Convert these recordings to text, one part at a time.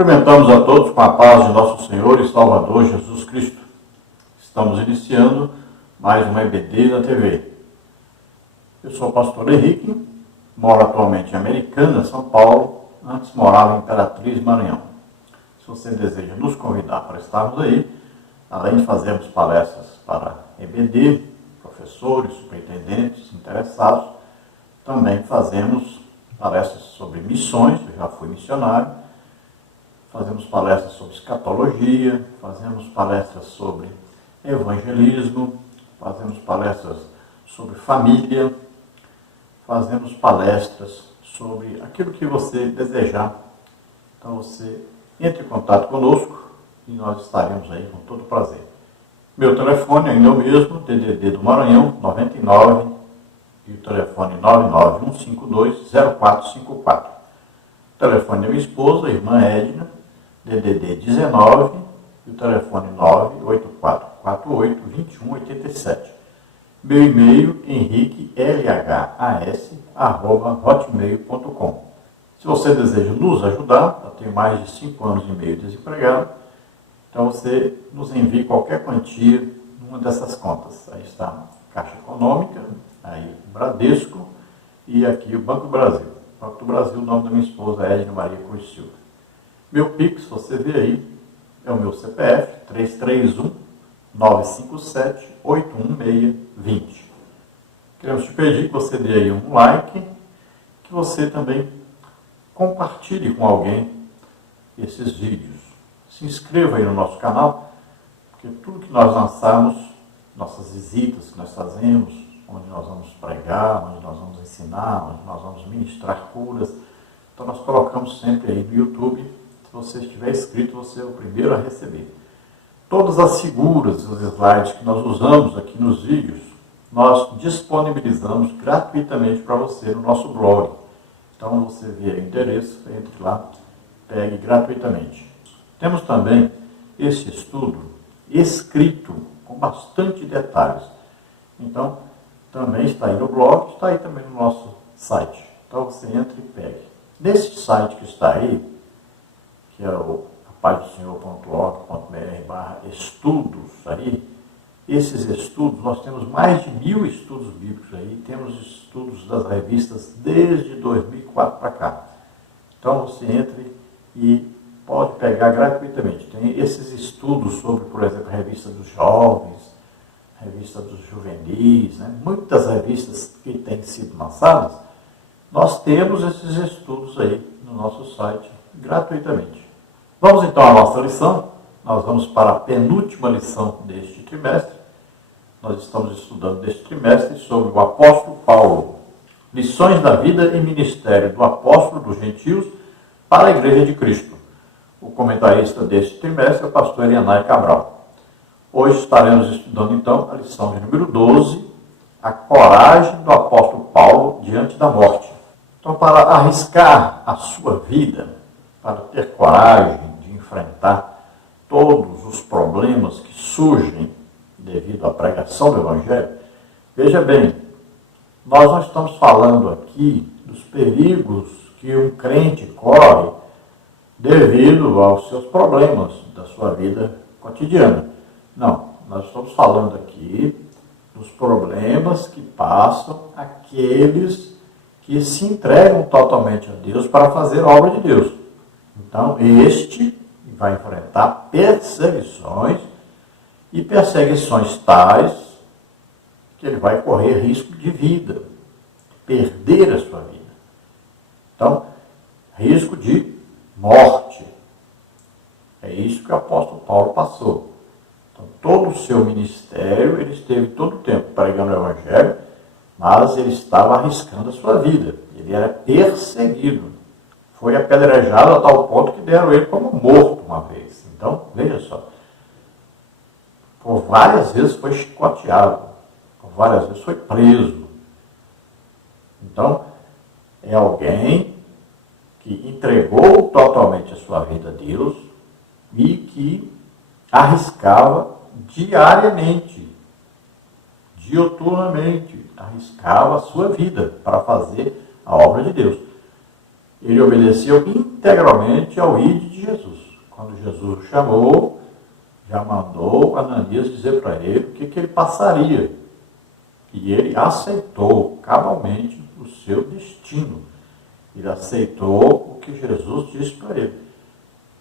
Cumprimentamos a todos com a paz de nosso Senhor e Salvador Jesus Cristo. Estamos iniciando mais uma EBD na TV. Eu sou o pastor Henrique, moro atualmente em Americana, São Paulo, antes morava em Imperatriz, Maranhão. Se você deseja nos convidar para estarmos aí, além de fazermos palestras para EBD, professores, superintendentes, interessados, também fazemos palestras sobre missões, eu já fui missionário, fazemos palestras sobre escatologia, fazemos palestras sobre evangelismo, fazemos palestras sobre família, fazemos palestras sobre aquilo que você desejar. Então você entre em contato conosco e nós estaremos aí com todo prazer. Meu telefone ainda é o mesmo, DDD do Maranhão, 99, e o telefone 991520454. O telefone da minha esposa, a irmã Edna, DDD 19, e o telefone 984482187. Meu e-mail, henriquelhas@hotmail.com. Se você deseja nos ajudar, eu tenho mais de 5 anos e meio desempregado, então você nos envie qualquer quantia numa dessas contas. Aí está a Caixa Econômica, aí o Bradesco e aqui o Banco do Brasil. O Banco do Brasil, o nome da minha esposa é Edna Maria Cruz Silva. Meu Pix, você vê aí, é o meu CPF, 331-957-816-20. Queremos te pedir que você dê aí um like, que você também compartilhe com alguém esses vídeos. Se inscreva aí no nosso canal, porque tudo que nós lançamos, nossas visitas que nós fazemos, onde nós vamos pregar, onde nós vamos ensinar, onde nós vamos ministrar curas, então nós colocamos sempre aí no YouTube. Se você estiver inscrito, você é o primeiro a receber. Todas as figuras, os slides que nós usamos aqui nos vídeos, nós disponibilizamos gratuitamente para você no nosso blog. Então, você vê o endereço, entre lá, pegue gratuitamente. Temos também esse estudo escrito, com bastante detalhes. Então, também está aí no blog, está aí também no nosso site. Então, você entra e pegue. Nesse site que está aí, que é o apazdossenhor.org.br/estudos aí, esses estudos, nós temos mais de 1000 estudos bíblicos aí, temos estudos das revistas desde 2004 para cá. Então você entre e pode pegar gratuitamente. Tem esses estudos sobre, por exemplo, a revista dos jovens, a revista dos juvenis, né? Muitas revistas que têm sido lançadas, nós temos esses estudos aí no nosso site gratuitamente. Vamos então à nossa lição. Nós vamos para a penúltima lição deste trimestre. Nós estamos estudando deste trimestre sobre o apóstolo Paulo. Lições da vida e ministério do apóstolo dos gentios para a Igreja de Cristo. O comentarista deste trimestre é o pastor Elianai Cabral. Hoje estaremos estudando então a lição de número 12, a coragem do apóstolo Paulo diante da morte. Então, para arriscar a sua vida, para ter coragem de enfrentar todos os problemas que surgem devido à pregação do Evangelho, veja bem, nós não estamos falando aqui dos perigos que um crente corre devido aos seus problemas da sua vida cotidiana. Não, nós estamos falando aqui dos problemas que passam aqueles que se entregam totalmente a Deus para fazer a obra de Deus. Então, este vai enfrentar perseguições, e perseguições tais que ele vai correr risco de vida, perder a sua vida. Então, risco de morte. É isso que o apóstolo Paulo passou. Então, todo o seu ministério, ele esteve todo o tempo pregando o Evangelho, mas ele estava arriscando a sua vida. Ele era perseguido. Foi apedrejado a tal ponto que deram ele como morto uma vez. Então, veja só. Por várias vezes foi chicoteado. Por várias vezes foi preso. Então, é alguém que entregou totalmente a sua vida a Deus e que arriscava diariamente, diuturnamente, arriscava a sua vida para fazer a obra de Deus. Ele obedeceu integralmente ao ID de Jesus. Quando Jesus o chamou, já mandou Ananias dizer para ele o que ele passaria. E ele aceitou cabalmente o seu destino. Ele aceitou o que Jesus disse para ele.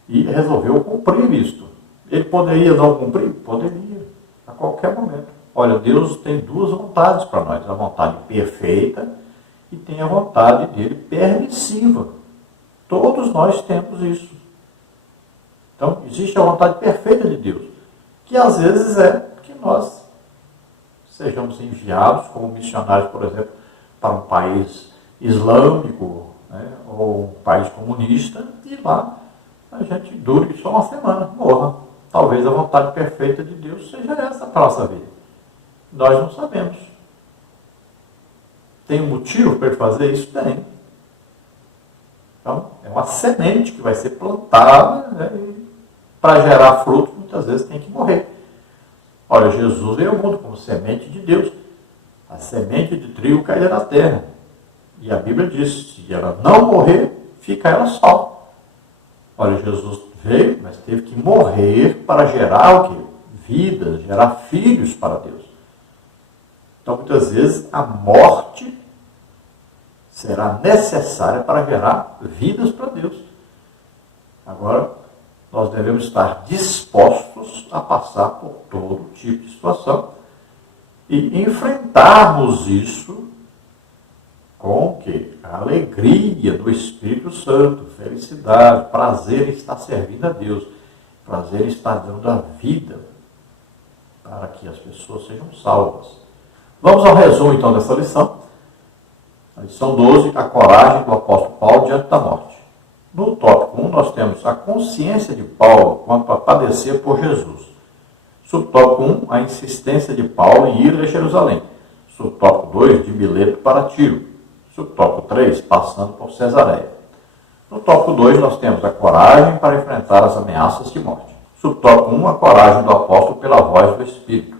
E resolveu cumprir isto. Ele poderia não cumprir? Poderia, a qualquer momento. Olha, Deus tem duas vontades para nós. A vontade perfeita e tem a vontade dele permissiva. Todos nós temos isso. Então, existe a vontade perfeita de Deus, que às vezes é que nós sejamos enviados como missionários, por exemplo, para um país islâmico, né, ou um país comunista, e lá a gente dure só uma semana, morra. Talvez a vontade perfeita de Deus seja essa para a nossa vida. Nós não sabemos. Tem um motivo para ele fazer isso? Tem. Então, é uma semente que vai ser plantada, né, e para gerar fruto, muitas vezes tem que morrer. Olha, Jesus veio ao mundo como semente de Deus. A semente de trigo cairá na terra. E a Bíblia diz, se ela não morrer, fica ela só. Olha, Jesus veio, mas teve que morrer para gerar o quê? Vida, gerar filhos para Deus. Então, muitas vezes, a morte será necessária para gerar vidas para Deus. Agora, nós devemos estar dispostos a passar por todo tipo de situação e enfrentarmos isso com o quê? A alegria do Espírito Santo, felicidade, prazer em estar servindo a Deus, prazer em estar dando a vida para que as pessoas sejam salvas. Vamos ao resumo então dessa lição. A lição 12, a coragem do apóstolo Paulo diante da morte. No tópico 1, nós temos a consciência de Paulo quanto a padecer por Jesus. Subtópico 1, a insistência de Paulo em ir a Jerusalém. Subtópico 2, de Mileto para Tiro. Subtópico 3, passando por Cesareia. No tópico 2, nós temos a coragem para enfrentar as ameaças de morte. Subtópico 1, a coragem do apóstolo pela voz do Espírito.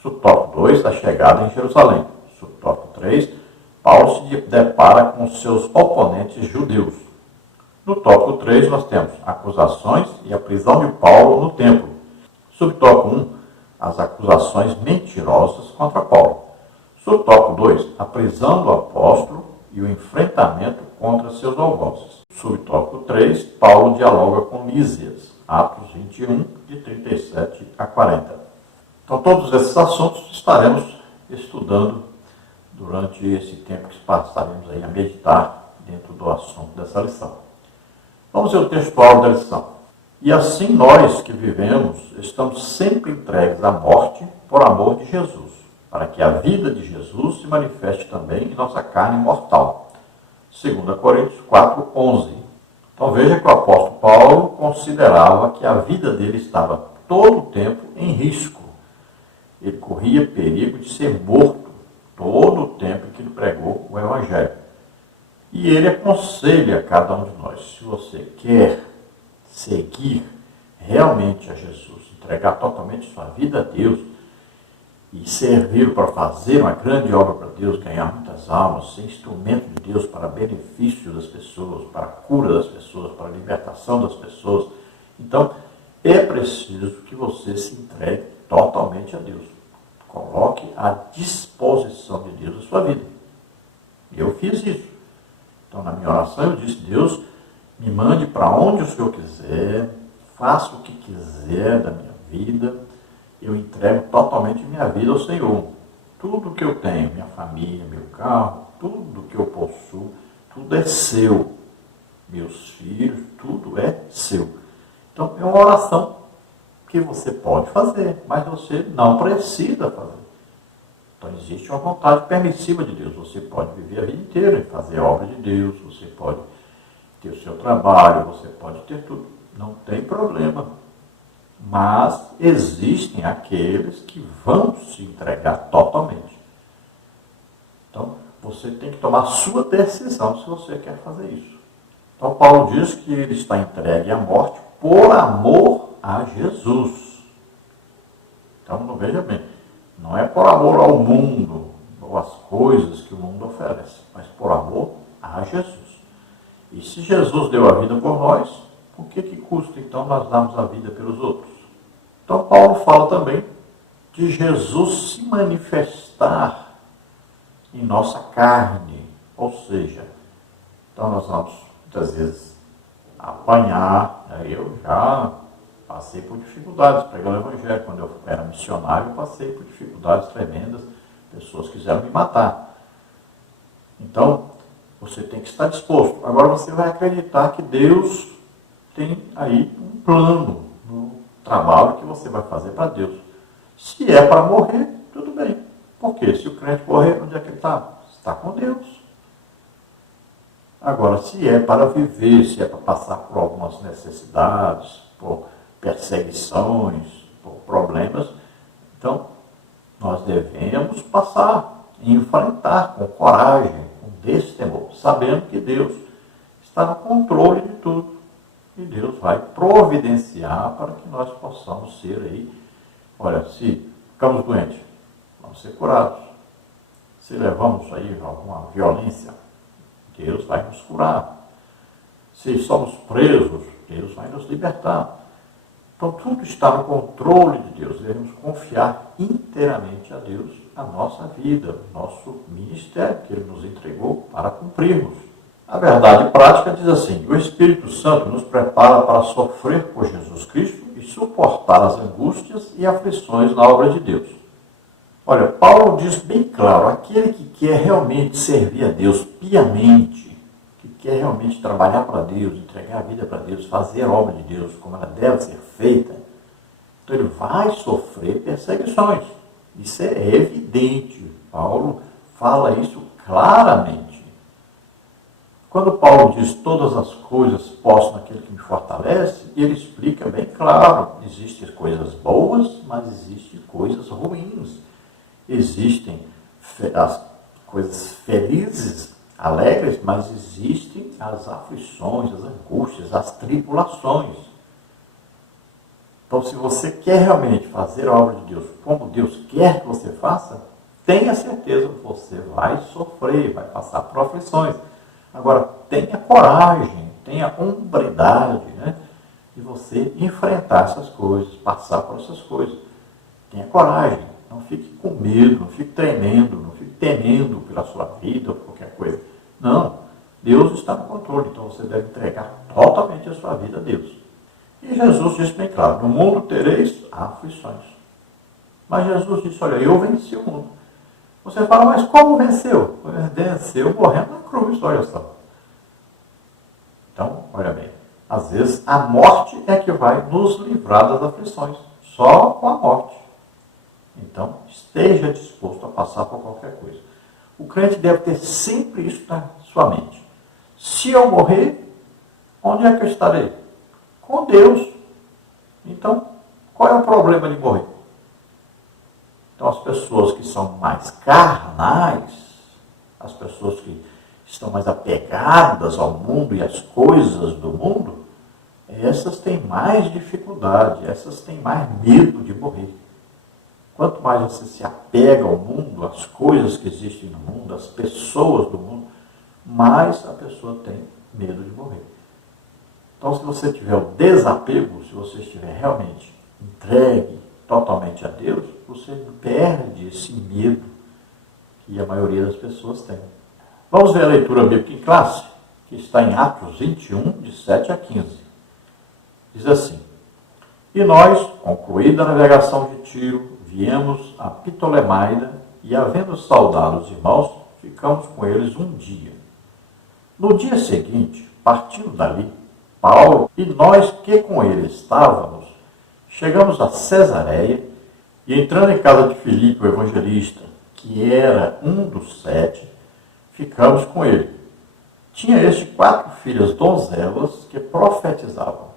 Subtópico 2, a chegada em Jerusalém. Subtópico 3, Paulo se depara com seus oponentes judeus. No tópico 3, nós temos acusações e a prisão de Paulo no templo. Subtópico 1, as acusações mentirosas contra Paulo. Subtópico 2, a prisão do apóstolo e o enfrentamento contra seus algozes. Subtópico 3, Paulo dialoga com Lísias. Atos 21, de 37 a 40. Então, todos esses assuntos estaremos estudando durante esse tempo que passaremos aí a meditar dentro do assunto dessa lição. Vamos ver o textual da lição. E assim nós que vivemos, estamos sempre entregues à morte por amor de Jesus, para que a vida de Jesus se manifeste também em nossa carne mortal. 2 Coríntios 4:11. Então veja que o apóstolo Paulo considerava que a vida dele estava todo o tempo em risco. Ele corria perigo de ser morto todo o tempo que ele pregou o Evangelho. E ele aconselha a cada um de nós, se você quer seguir realmente a Jesus, entregar totalmente sua vida a Deus e servir para fazer uma grande obra para Deus, ganhar muitas almas, ser instrumento de Deus para benefício das pessoas, para a cura das pessoas, para a libertação das pessoas. Então, é preciso que você se entregue totalmente a Deus. Coloque à disposição de Deus a sua vida. Eu fiz isso. Então, na minha oração, eu disse, Deus, me mande para onde o Senhor quiser, faça o que quiser da minha vida, eu entrego totalmente minha vida ao Senhor. Tudo que eu tenho, minha família, meu carro, tudo que eu possuo, tudo é seu. Meus filhos, tudo é seu. Então, é uma oração que você pode fazer, mas você não precisa fazer. Então, existe uma vontade permissiva de Deus. Você pode viver a vida inteira e fazer a obra de Deus, você pode ter o seu trabalho, você pode ter tudo. Não tem problema. Mas existem aqueles que vão se entregar totalmente. Então, você tem que tomar a sua decisão se você quer fazer isso. Então, Paulo diz que ele está entregue à morte por amor a Jesus. Então, não veja bem, não é por amor ao mundo ou às coisas que o mundo oferece, mas por amor a Jesus. E se Jesus deu a vida por nós, por que custa então nós darmos a vida pelos outros? Então Paulo fala também de Jesus se manifestar em nossa carne, ou seja, então nós vamos muitas vezes apanhar. Eu já passei por dificuldades pregando o evangelho. Quando eu era missionário, eu passei por dificuldades tremendas, pessoas quiseram me matar. Então, você tem que estar disposto. Agora você vai acreditar que Deus tem aí um plano no trabalho que você vai fazer para Deus. Se é para morrer, tudo bem. Por quê? Se o crente morrer, onde é que ele está? Está com Deus. Agora, se é para viver, se é para passar por algumas necessidades, por perseguições, por problemas, então nós devemos passar e enfrentar com coragem, com destemor, sabendo que Deus está no controle de tudo. E Deus vai providenciar para que nós possamos ser aí. Olha, se ficamos doentes, vamos ser curados. Se levamos aí alguma violência, Deus vai nos curar. Se somos presos, Deus vai nos libertar. Então tudo está no controle de Deus. Devemos confiar inteiramente a Deus a nossa vida, nosso ministério que Ele nos entregou para cumprirmos. A verdade prática diz assim: o Espírito Santo nos prepara para sofrer por Jesus Cristo e suportar as angústias e aflições na obra de Deus. Olha, Paulo diz bem claro, aquele que quer realmente servir a Deus piamente, que quer realmente trabalhar para Deus, entregar a vida para Deus, fazer a obra de Deus como ela deve ser feita, então ele vai sofrer perseguições. Isso é evidente. Paulo fala isso claramente. Quando Paulo diz todas as coisas posso naquele que me fortalece, ele explica bem claro, existem coisas boas, mas existem coisas ruins. Existem as coisas felizes, alegres, mas existem as aflições, as angústias, as tribulações. Então, se você quer realmente fazer a obra de Deus como Deus quer que você faça, tenha certeza que você vai sofrer, vai passar por aflições. Agora, tenha coragem, tenha hombridade, de você enfrentar essas coisas, passar por essas coisas. Tenha coragem. Não fique com medo, não fique tremendo, não fique temendo pela sua vida ou qualquer coisa. Não, Deus está no controle, então você deve entregar totalmente a sua vida a Deus. E Jesus disse bem claro, no mundo tereis aflições. Mas Jesus disse, olha, eu venci o mundo. Você fala, mas como venceu? Venceu morrendo na cruz, olha só. Então, olha bem, às vezes a morte é que vai nos livrar das aflições, só com a morte. Então, esteja disposto a passar por qualquer coisa. O crente deve ter sempre isso na sua mente. Se eu morrer, onde é que eu estarei? Com Deus. Então, qual é o problema de morrer? Então, as pessoas que são mais carnais, as pessoas que estão mais apegadas ao mundo e às coisas do mundo, essas têm mais dificuldade, essas têm mais medo de morrer. Quanto mais você se apega ao mundo, às coisas que existem no mundo, às pessoas do mundo, mais a pessoa tem medo de morrer. Então, se você tiver o desapego, se você estiver realmente entregue totalmente a Deus, você perde esse medo que a maioria das pessoas tem. Vamos ver a leitura bíblica em classe, que está em Atos 21, de 7 a 15. Diz assim: e nós, concluída a navegação de Tiro, viemos a Ptolemaida e, havendo saudado os irmãos, ficamos com eles um dia. No dia seguinte, partindo dali, Paulo e nós que com ele estávamos, chegamos a Cesareia e, entrando em casa de Filipe, o evangelista, que era um dos 7, ficamos com ele. Tinha este 4 filhas donzelas que profetizavam.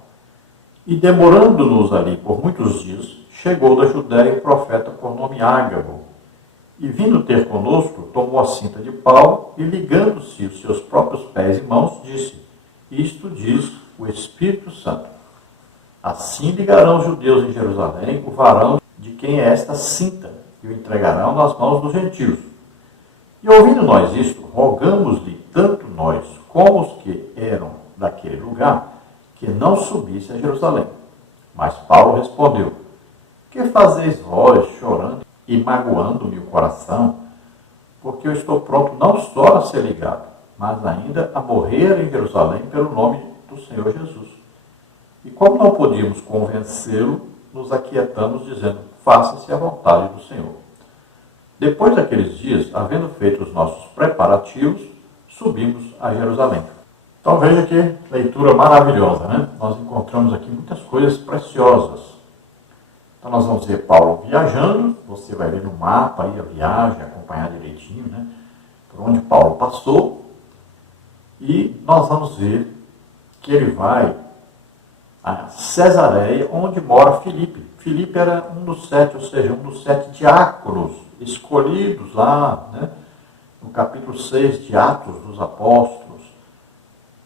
E, demorando-nos ali por muitos dias, chegou da Judéia um profeta por nome Ágabo, e vindo ter conosco, tomou a cinta de Paulo e, ligando-se os seus próprios pés e mãos, disse: isto diz o Espírito Santo. Assim ligarão os judeus em Jerusalém o varão de quem é esta cinta, e o entregarão nas mãos dos gentios. E ouvindo nós isto, rogamos-lhe, tanto nós como os que eram daquele lugar, que não subisse a Jerusalém. Mas Paulo respondeu: que fazeis vós, chorando e magoando-me o coração? Porque eu estou pronto não só a ser ligado, mas ainda a morrer em Jerusalém pelo nome do Senhor Jesus. E como não podíamos convencê-lo, nos aquietamos, dizendo: faça-se a vontade do Senhor. Depois daqueles dias, havendo feito os nossos preparativos, subimos a Jerusalém. Então veja que leitura maravilhosa, né? Nós encontramos aqui muitas coisas preciosas. Então nós vamos ver Paulo viajando, você vai ver no mapa aí a viagem, acompanhar direitinho, né? Por onde Paulo passou. E nós vamos ver que ele vai a Cesareia, onde mora Filipe. Filipe era um dos 7, ou seja, um dos 7 diáconos escolhidos lá, né? No capítulo 6 de Atos dos Apóstolos.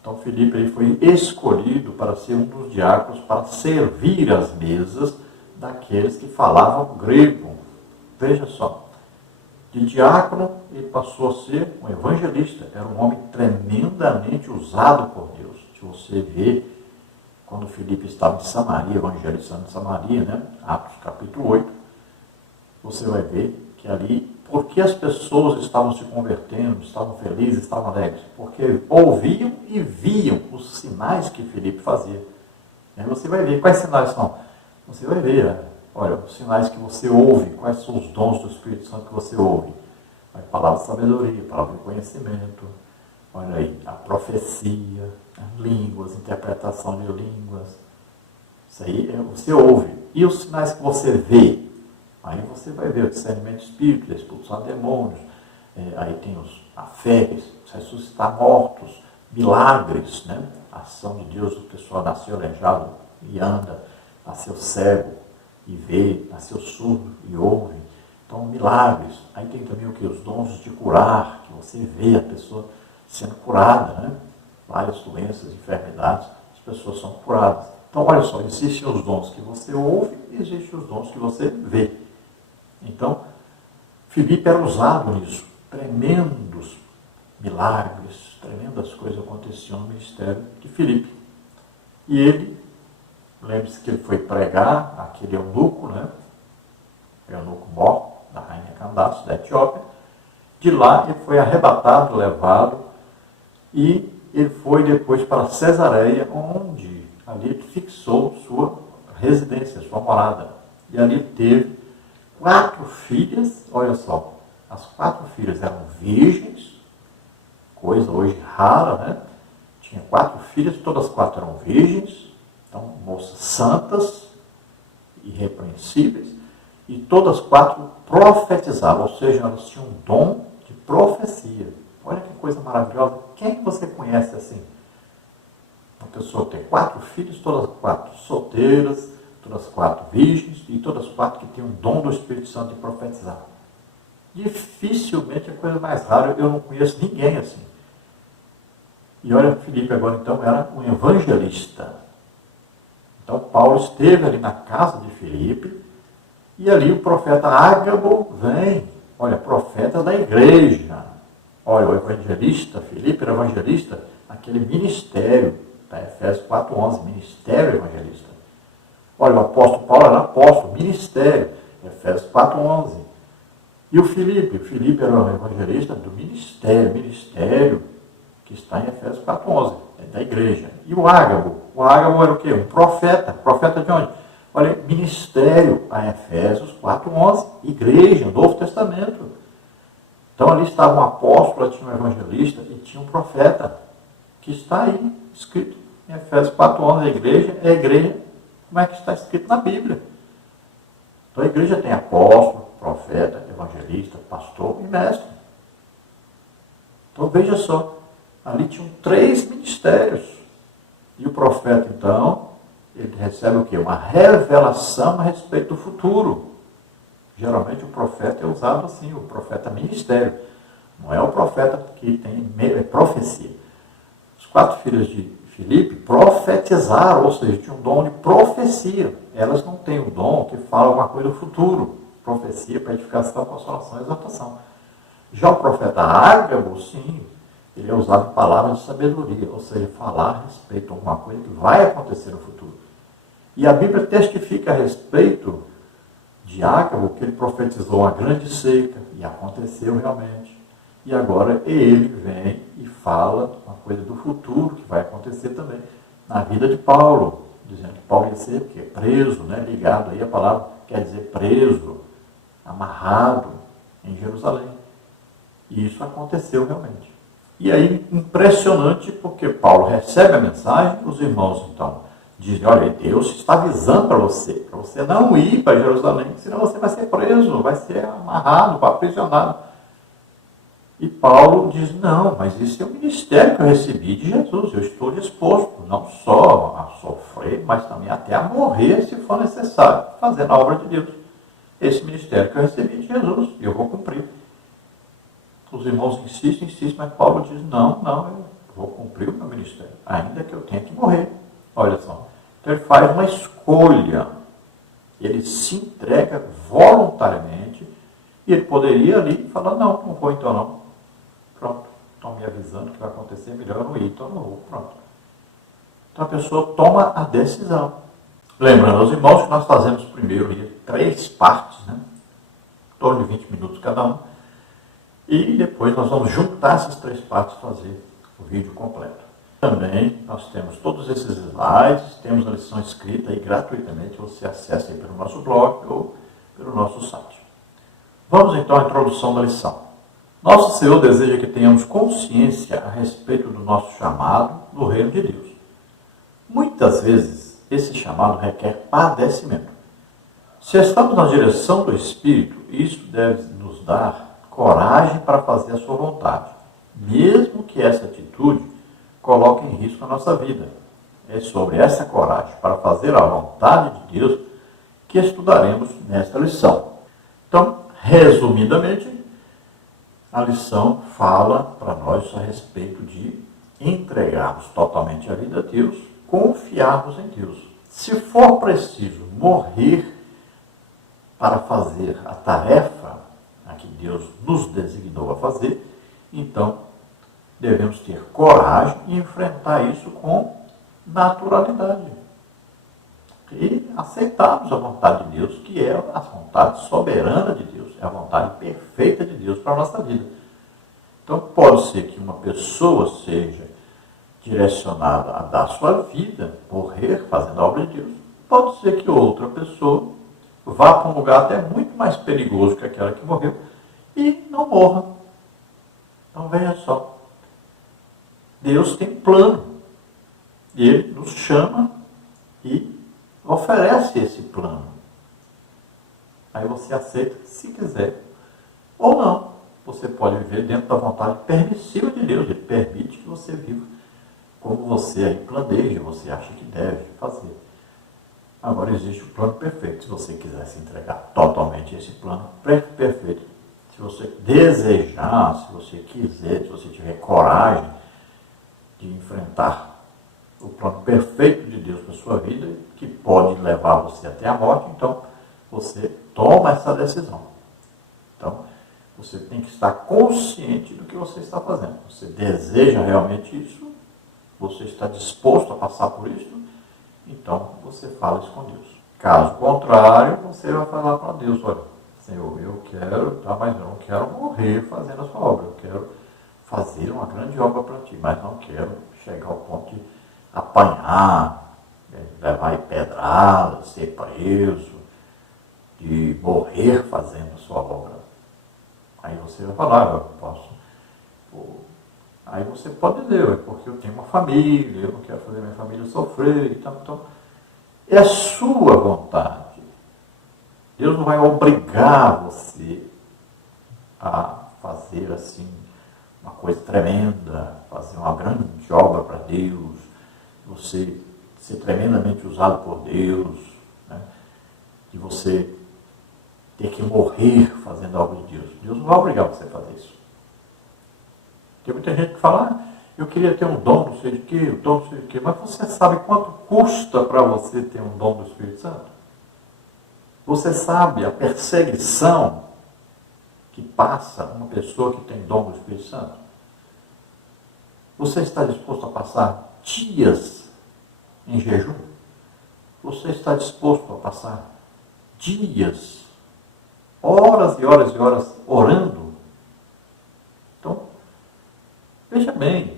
Então Filipe ele foi escolhido para ser um dos diáconos, para servir as mesas daqueles que falavam grego. Veja só, de diácono ele passou a ser um evangelista. Era um homem tremendamente usado por Deus. Se você vê, quando Filipe estava em Samaria, evangelizando em Samaria, né? Atos capítulo 8, você vai ver que ali, porque as pessoas estavam se convertendo, estavam felizes, estavam alegres? Porque ouviam e viam os sinais que Filipe fazia. E aí você vai ver, quais sinais são? Você vai ver, olha, os sinais que você ouve, quais são os dons do Espírito Santo que você ouve. A palavra de sabedoria, a palavra de conhecimento, olha aí, a profecia, as línguas, interpretação de línguas. Isso aí você ouve. E os sinais que você vê? Aí você vai ver o discernimento de espírito, expulsar demônios, aí tem a fé, ressuscitar mortos, milagres, né? A ação de Deus, o pessoal nasceu aleijado e anda, nasceu cego e vê, nasceu surdo e ouve. Então, milagres. Aí tem também o que? Os dons de curar, que você vê a pessoa sendo curada, né? Várias doenças, enfermidades, as pessoas são curadas. Então, olha só, existem os dons que você ouve e existem os dons que você vê. Então, Filipe era usado nisso. Tremendos milagres, tremendas coisas aconteciam no ministério de Filipe. E ele, lembre-se que ele foi pregar aquele eunuco, né? Eunuco Mó, da rainha Candace, da Etiópia. De lá ele foi arrebatado, levado, e ele foi depois para Cesareia, onde ali ele fixou sua residência, sua morada. E ali teve 4 filhas, olha só, as 4 filhas eram virgens, coisa hoje rara, né? Tinha 4 filhas, todas as 4 eram virgens, então moças santas, irrepreensíveis, e todas as 4 profetizavam, ou seja, elas tinham um dom de profecia. Olha que coisa maravilhosa. Quem você conhece assim? Uma pessoa ter 4 filhos, todas as 4 solteiras, todas as 4 virgens e todas as 4 que têm um dom do Espírito Santo de profetizar. Dificilmente é coisa mais rara, eu não conheço ninguém assim. E olha, Filipe agora então era um evangelista. Então Paulo esteve ali na casa de Filipe e ali o profeta Ágabo vem, olha, profeta da igreja. Olha, o evangelista, Filipe era evangelista naquele ministério, tá? Efésios 4:11, ministério evangelista. Olha, o apóstolo Paulo era apóstolo, ministério, Efésios 4:11. E o Filipe era um evangelista do ministério que está em Efésios 4:11, é da igreja. E o Ágabo era o quê? Um profeta de onde? Olha, ministério a Efésios 4:11, igreja, Novo Testamento. Então ali estava um apóstolo, tinha um evangelista e tinha um profeta, que está aí escrito em Efésios 4:11, a igreja, como é que está escrito na Bíblia. Então a igreja tem apóstolo, profeta, evangelista, pastor e mestre. Então veja só, ali tinham 3 ministérios. E o profeta então, ele recebe o quê? Uma revelação a respeito do futuro. Geralmente o profeta é usado assim, o profeta ministério. Não é o profeta que tem profecia. Os 4 filhos de Filipe profetizaram, ou seja, tinham um dom de profecia. Elas não têm o dom que fala alguma coisa do futuro. Profecia para edificação, consolação e exaltação. Já o profeta Ágabo, sim, ele é usado em palavras de sabedoria, ou seja, falar a respeito de alguma coisa que vai acontecer no futuro. E a Bíblia testifica a respeito de Ágabo, que ele profetizou uma grande seca, e aconteceu realmente. E agora ele vem e fala uma coisa do futuro que vai acontecer também na vida de Paulo, dizendo que Paulo ia ser preso, né? Ligado aí, a palavra quer dizer preso, amarrado em Jerusalém. E isso aconteceu realmente. E aí, impressionante, porque Paulo recebe a mensagem, os irmãos então dizem, olha, Deus está avisando para você não ir para Jerusalém, senão você vai ser preso, vai ser amarrado, aprisionado. E Paulo diz, não, mas isso é o ministério que eu recebi de Jesus, eu estou disposto não só a sofrer, mas também até a morrer, se for necessário, fazendo a obra de Deus. Esse ministério que eu recebi de Jesus, e eu vou cumprir. Os irmãos insistem, mas Paulo diz, não, eu vou cumprir o meu ministério, ainda que eu tenha que morrer. Olha só, então ele faz uma escolha, ele se entrega voluntariamente, e ele poderia ali falar, não vou então não. Pronto, estão me avisando que vai acontecer, melhor eu não ir, então não vou, pronto. Então a pessoa toma a decisão. Lembrando aos irmãos que nós fazemos primeiro 3 partes, né? Em torno de 20 minutos cada um. E depois nós vamos juntar essas 3 partes e fazer o vídeo completo. Também nós temos todos esses slides, temos a lição escrita aí gratuitamente, você acessa aí pelo nosso blog ou pelo nosso site. Vamos então à introdução da lição. Nosso Senhor deseja que tenhamos consciência a respeito do nosso chamado no reino de Deus. Muitas vezes, esse chamado requer padecimento. Se estamos na direção do Espírito, isso deve nos dar coragem para fazer a sua vontade, mesmo que essa atitude coloque em risco a nossa vida. É sobre essa coragem para fazer a vontade de Deus que estudaremos nesta lição. Então, resumidamente, a lição fala para nós a respeito de entregarmos totalmente a vida a Deus, confiarmos em Deus. Se for preciso morrer para fazer a tarefa a que Deus nos designou a fazer, então devemos ter coragem e enfrentar isso com naturalidade. E aceitarmos a vontade de Deus, que é a vontade soberana de Deus, é a vontade perfeita de Deus para a nossa vida. Então, pode ser que uma pessoa seja direcionada a dar sua vida, morrer fazendo a obra de Deus. Pode ser que outra pessoa vá para um lugar até muito mais perigoso que aquela que morreu e não morra. Então, veja só. Deus tem plano. E Ele nos chama e oferece esse plano. Aí você aceita se quiser ou não. Você pode viver dentro da vontade permissiva de Deus. Ele permite que você viva como você aí planeja, você acha que deve fazer. Agora existe o plano perfeito. Se você quiser se entregar totalmente a esse plano perfeito, se você desejar, se você quiser, se você tiver coragem de enfrentar o plano perfeito de Deus para a sua vida, que pode levar você até a morte, então você toma essa decisão. Então, você tem que estar consciente do que você está fazendo. Você deseja realmente isso? Você está disposto a passar por isso? Então, você fala isso com Deus. Caso contrário, você vai falar para Deus, olha, Senhor, eu quero, mas eu não quero morrer fazendo a sua obra. Eu quero fazer uma grande obra para ti, mas não quero chegar ao ponto de apanhar, levar pedrada, ser preso, de morrer fazendo a sua obra. Aí você vai falar, eu posso. Aí você pode dizer, porque eu tenho uma família, eu não quero fazer minha família sofrer, então é a sua vontade. Deus não vai obrigar você a fazer assim uma coisa tremenda, fazer uma grande obra para Deus, você ser tremendamente usado por Deus, né? E você ter que morrer fazendo a obra de Deus. Deus não vai obrigar você a fazer isso. Tem muita gente que fala, eu queria ter um dom, não sei de quê, um dom, não sei de quê, mas você sabe quanto custa para você ter um dom do Espírito Santo? Você sabe a perseguição que passa uma pessoa que tem dom do Espírito Santo? Você está disposto a passar dias em jejum? Você está disposto a passar dias, horas e horas e horas orando? Então, veja bem,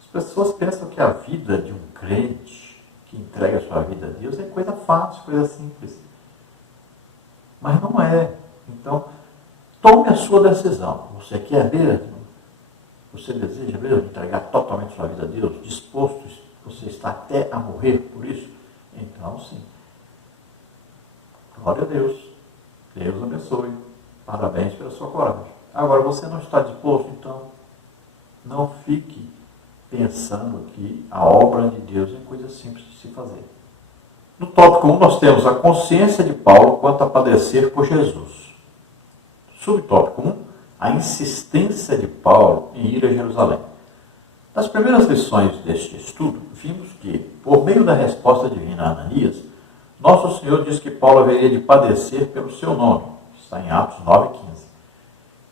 as pessoas pensam que a vida de um crente que entrega a sua vida a Deus é coisa fácil, coisa simples. Mas não é. Então, tome a sua decisão. Você quer mesmo? Você deseja mesmo entregar totalmente sua vida a Deus? Disposto, você está até a morrer por isso? Então, sim. Glória a Deus. Deus abençoe. Parabéns pela sua coragem. Agora, você não está disposto, então, não fique pensando que a obra de Deus é coisa simples de se fazer. No tópico 1, nós temos a consciência de Paulo quanto a padecer por Jesus. Subtópico 1, a insistência de Paulo em ir a Jerusalém. Nas primeiras lições deste estudo, vimos que, por meio da resposta divina a Ananias, nosso Senhor diz que Paulo haveria de padecer pelo seu nome. Está em Atos 9,15.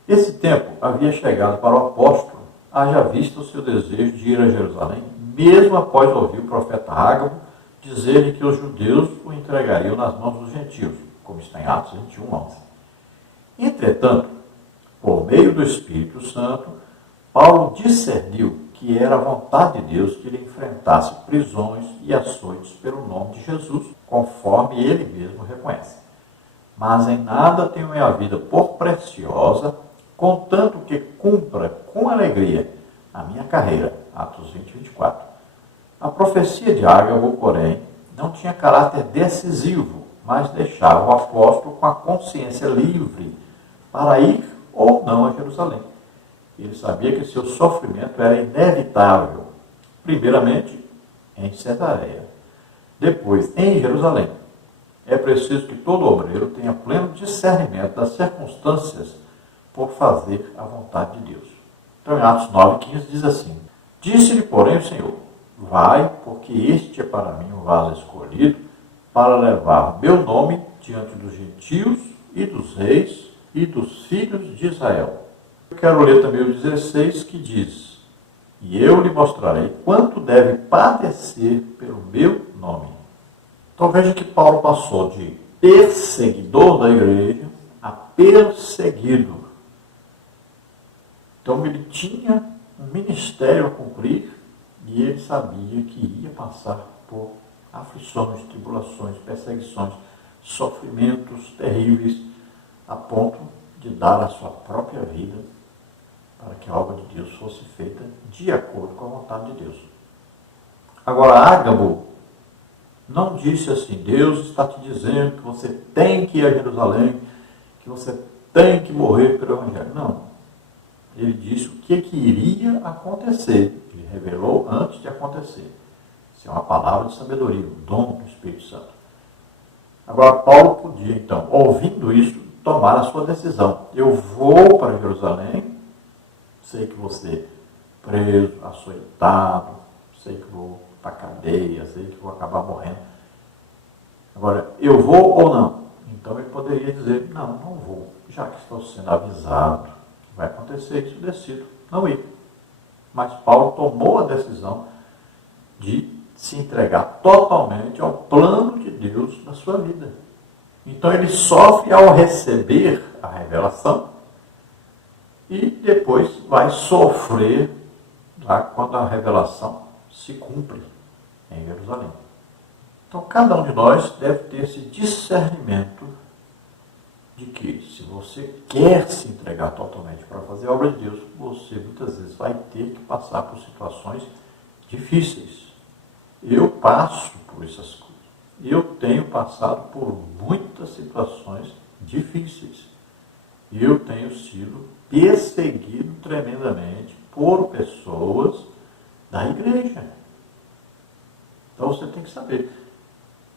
Esse tempo havia chegado para o apóstolo, haja visto o seu desejo de ir a Jerusalém, mesmo após ouvir o profeta Ágabo dizer que os judeus o entregariam nas mãos dos gentios, como está em Atos 21:11. Entretanto, por meio do Espírito Santo, Paulo discerniu que era a vontade de Deus que ele enfrentasse prisões e açoites pelo nome de Jesus, conforme ele mesmo reconhece. Mas em nada tenho minha vida por preciosa, contanto que cumpra com alegria a minha carreira. Atos 20:24. A profecia de Ágabo, porém, não tinha caráter decisivo, mas deixava o apóstolo com a consciência livre para ir ou não a Jerusalém. Ele sabia que seu sofrimento era inevitável, primeiramente em Cesareia, depois em Jerusalém. É preciso que todo obreiro tenha pleno discernimento das circunstâncias por fazer a vontade de Deus. Então, em Atos 9,15 diz assim: Disse-lhe, porém, o Senhor: Vai, porque este é para mim um vaso escolhido para levar meu nome diante dos gentios e dos reis e dos filhos de Israel. Eu quero ler também o 16, que diz: E eu lhe mostrarei quanto deve padecer pelo meu nome. Então veja que Paulo passou de perseguidor da igreja a perseguido. Então ele tinha um ministério a cumprir e ele sabia que ia passar por aflições, tribulações, perseguições, sofrimentos terríveis, a ponto de dar a sua própria vida para que a obra de Deus fosse feita de acordo com a vontade de Deus. Agora, Ágabo não disse assim: Deus está te dizendo que você tem que ir a Jerusalém, que você tem que morrer pelo Evangelho. Não. Ele disse o que iria acontecer. Ele revelou antes de acontecer. Isso é uma palavra de sabedoria, um dom do Espírito Santo. Agora, Paulo podia, então, ouvindo isso, tomar a sua decisão. Eu vou para Jerusalém, sei que vou ser preso, açoitado, sei que vou para a cadeia, sei que vou acabar morrendo. Agora, eu vou ou não? Então ele poderia dizer: não, não vou, já que estou sendo avisado que vai acontecer isso, decido não ir. Mas Paulo tomou a decisão de se entregar totalmente ao plano de Deus na sua vida. Então ele sofre ao receber a revelação e depois vai sofrer lá quando a revelação se cumpre em Jerusalém. Então cada um de nós deve ter esse discernimento de que, se você quer se entregar totalmente para fazer a obra de Deus, você muitas vezes vai ter que passar por situações difíceis. Eu passo por essas coisas. Eu tenho passado por muitas situações difíceis. Eu tenho sido perseguido tremendamente por pessoas da igreja. Então você tem que saber: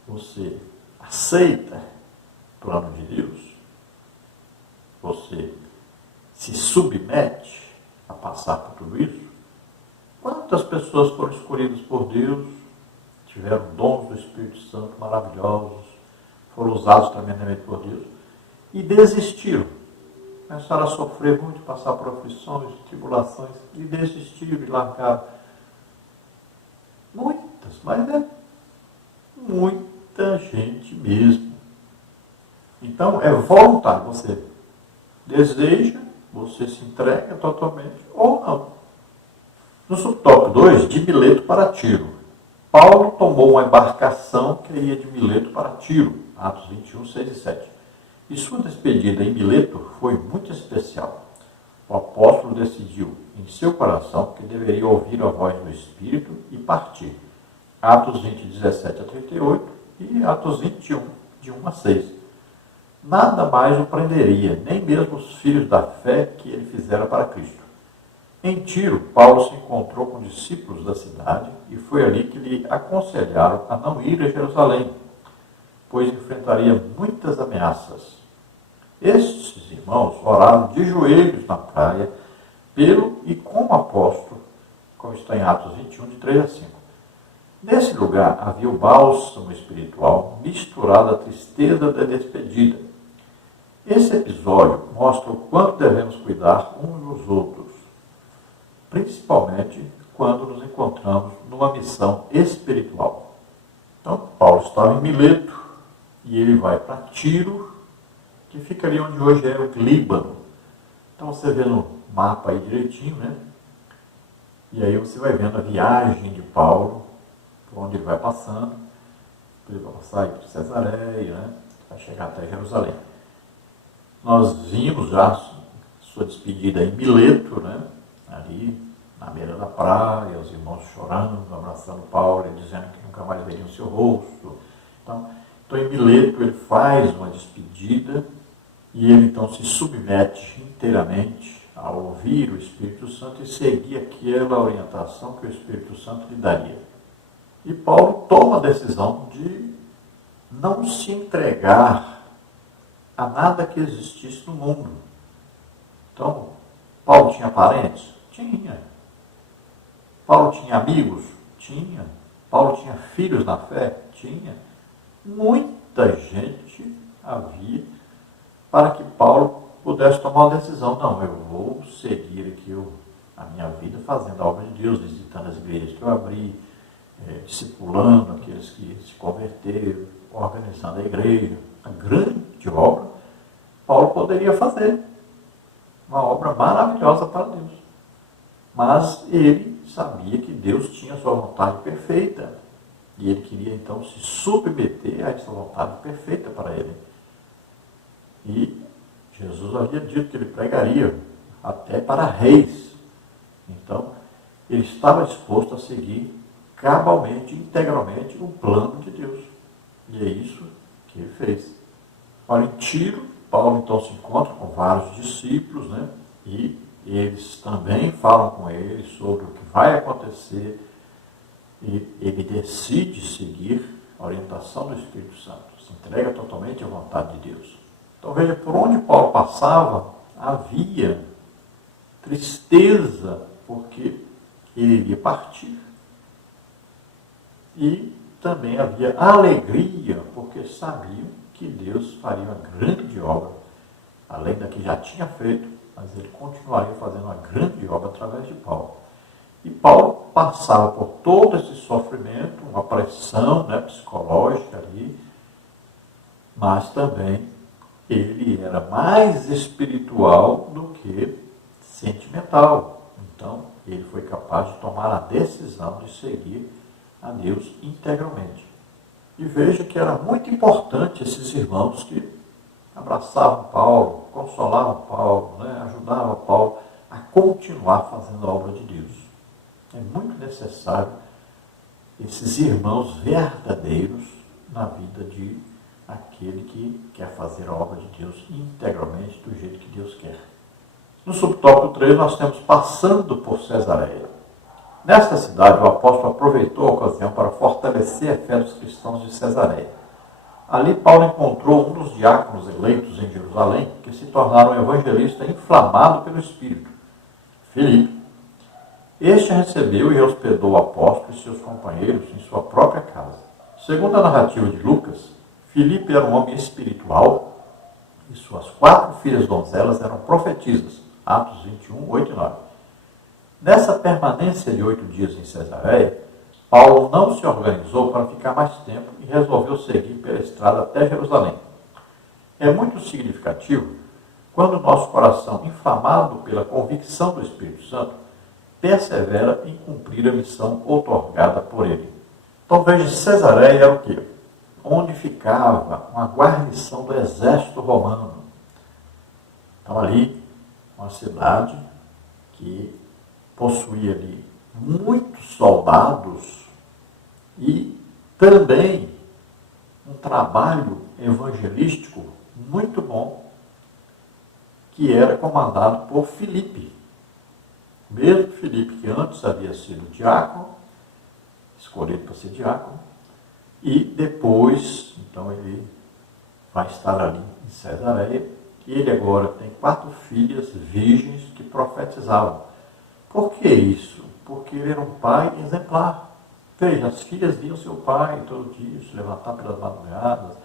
você aceita o plano de Deus? Você se submete a passar por tudo isso? Quantas pessoas foram escolhidas por Deus, tiveram dons do Espírito Santo maravilhosos, foram usados tremendamente por Deus e desistiram começaram a sofrer muito, passar por aflições, tribulações, e desistiram e largaram. Muitas, mas é muita gente mesmo. Então é voluntário, você deseja, você se entrega totalmente ou não. No subtópico 2, de Mileto para Tiro. Paulo tomou uma embarcação que ia de Mileto para Tiro, Atos 21, 6 e 7. E sua despedida em Mileto foi muito especial. O apóstolo decidiu em seu coração que deveria ouvir a voz do Espírito e partir. Atos 20, 17 a 38 e Atos 21, de 1 a 6. Nada mais o prenderia, nem mesmo os filhos da fé que ele fizera para Cristo. Em Tiro, Paulo se encontrou com discípulos da cidade e foi ali que lhe aconselharam a não ir a Jerusalém, pois enfrentaria muitas ameaças. Estes irmãos oraram de joelhos na praia pelo e com o apóstolo, como está em Atos 21, de 3 a 5. Nesse lugar havia o bálsamo espiritual misturado à tristeza da despedida. Esse episódio mostra o quanto devemos cuidar uns dos outros, principalmente quando nos encontramos numa missão espiritual. Então, Paulo estava em Mileto e ele vai para Tiro, que fica ali onde hoje é o Líbano. Então você vê no mapa aí direitinho, né? E aí você vai vendo a viagem de Paulo, por onde ele vai passando. Ele vai passar aí por Cesareia, né? Vai chegar até Jerusalém. Nós vimos já sua despedida em Mileto, né? Ali na beira da praia, os irmãos chorando, abraçando Paulo e dizendo que nunca mais veriam seu rosto. Então em Mileto ele faz uma despedida e ele então se submete inteiramente a ouvir o Espírito Santo e seguir aquela orientação que o Espírito Santo lhe daria. E Paulo toma a decisão de não se entregar a nada que existisse no mundo. Então, Paulo tinha parentes? Tinha. Paulo tinha amigos? Tinha. Paulo tinha filhos na fé? Tinha. Muita gente havia para que Paulo pudesse tomar uma decisão. Não, eu vou seguir aqui a minha vida fazendo a obra de Deus, visitando as igrejas que eu abri, discipulando aqueles que se converteram, organizando a igreja. A grande obra, Paulo poderia fazer. Uma obra maravilhosa para Deus. Mas ele sabia que Deus tinha sua vontade perfeita. E ele queria então se submeter a essa vontade perfeita para ele. E Jesus havia dito que ele pregaria até para reis. Então, ele estava disposto a seguir cabalmente, integralmente, o plano de Deus. E é isso que ele fez. Ora, em Tiro, Paulo então se encontra com vários discípulos, né? E eles também falam com ele sobre o que vai acontecer. E ele decide seguir a orientação do Espírito Santo. Se entrega totalmente à vontade de Deus. Então veja, por onde Paulo passava, havia tristeza, porque ele iria partir. E também havia alegria, porque sabiam que Deus faria uma grande obra, além da que já tinha feito, mas ele continuaria fazendo uma grande obra através de Paulo. E Paulo passava por todo esse sofrimento, uma pressão, né, psicológica ali, mas também ele era mais espiritual do que sentimental. Então, ele foi capaz de tomar a decisão de seguir a Deus integralmente. E veja que era muito importante esses irmãos que abraçavam Paulo, consolavam Paulo, né, ajudavam Paulo a continuar fazendo a obra de Deus. É muito necessário esses irmãos verdadeiros na vida de aquele que quer fazer a obra de Deus integralmente do jeito que Deus quer. No subtópico 3, nós temos passando por Cesareia. Nesta cidade, o apóstolo aproveitou a ocasião para fortalecer a fé dos cristãos de Cesareia. Ali, Paulo encontrou um dos diáconos eleitos em Jerusalém, que se tornaram um evangelista inflamado pelo Espírito, Filipe. Este recebeu e hospedou o apóstolo e seus companheiros em sua própria casa. Segundo a narrativa de Lucas, Filipe era um homem espiritual, e suas 4 filhas donzelas eram profetisas. Atos 21, 8 e 9. Nessa permanência de 8 dias em Cesareia, Paulo não se organizou para ficar mais tempo e resolveu seguir pela estrada até Jerusalém. É muito significativo quando nosso coração, inflamado pela convicção do Espírito Santo, persevera em cumprir a missão outorgada por ele. Então veja, Cesareia era o quê? Onde ficava uma guarnição do exército romano. Então ali, uma cidade que possuía ali muitos soldados e também um trabalho evangelístico muito bom, que era comandado por Filipe. Mesmo Filipe, que antes havia sido diácono, escolhido para ser diácono, e depois, então ele vai estar ali em Cesareia, e ele agora tem 4 filhas virgens que profetizavam. Por que isso? Porque ele era um pai exemplar. Veja, as filhas viam seu pai todo dia se levantar pelas madrugadas,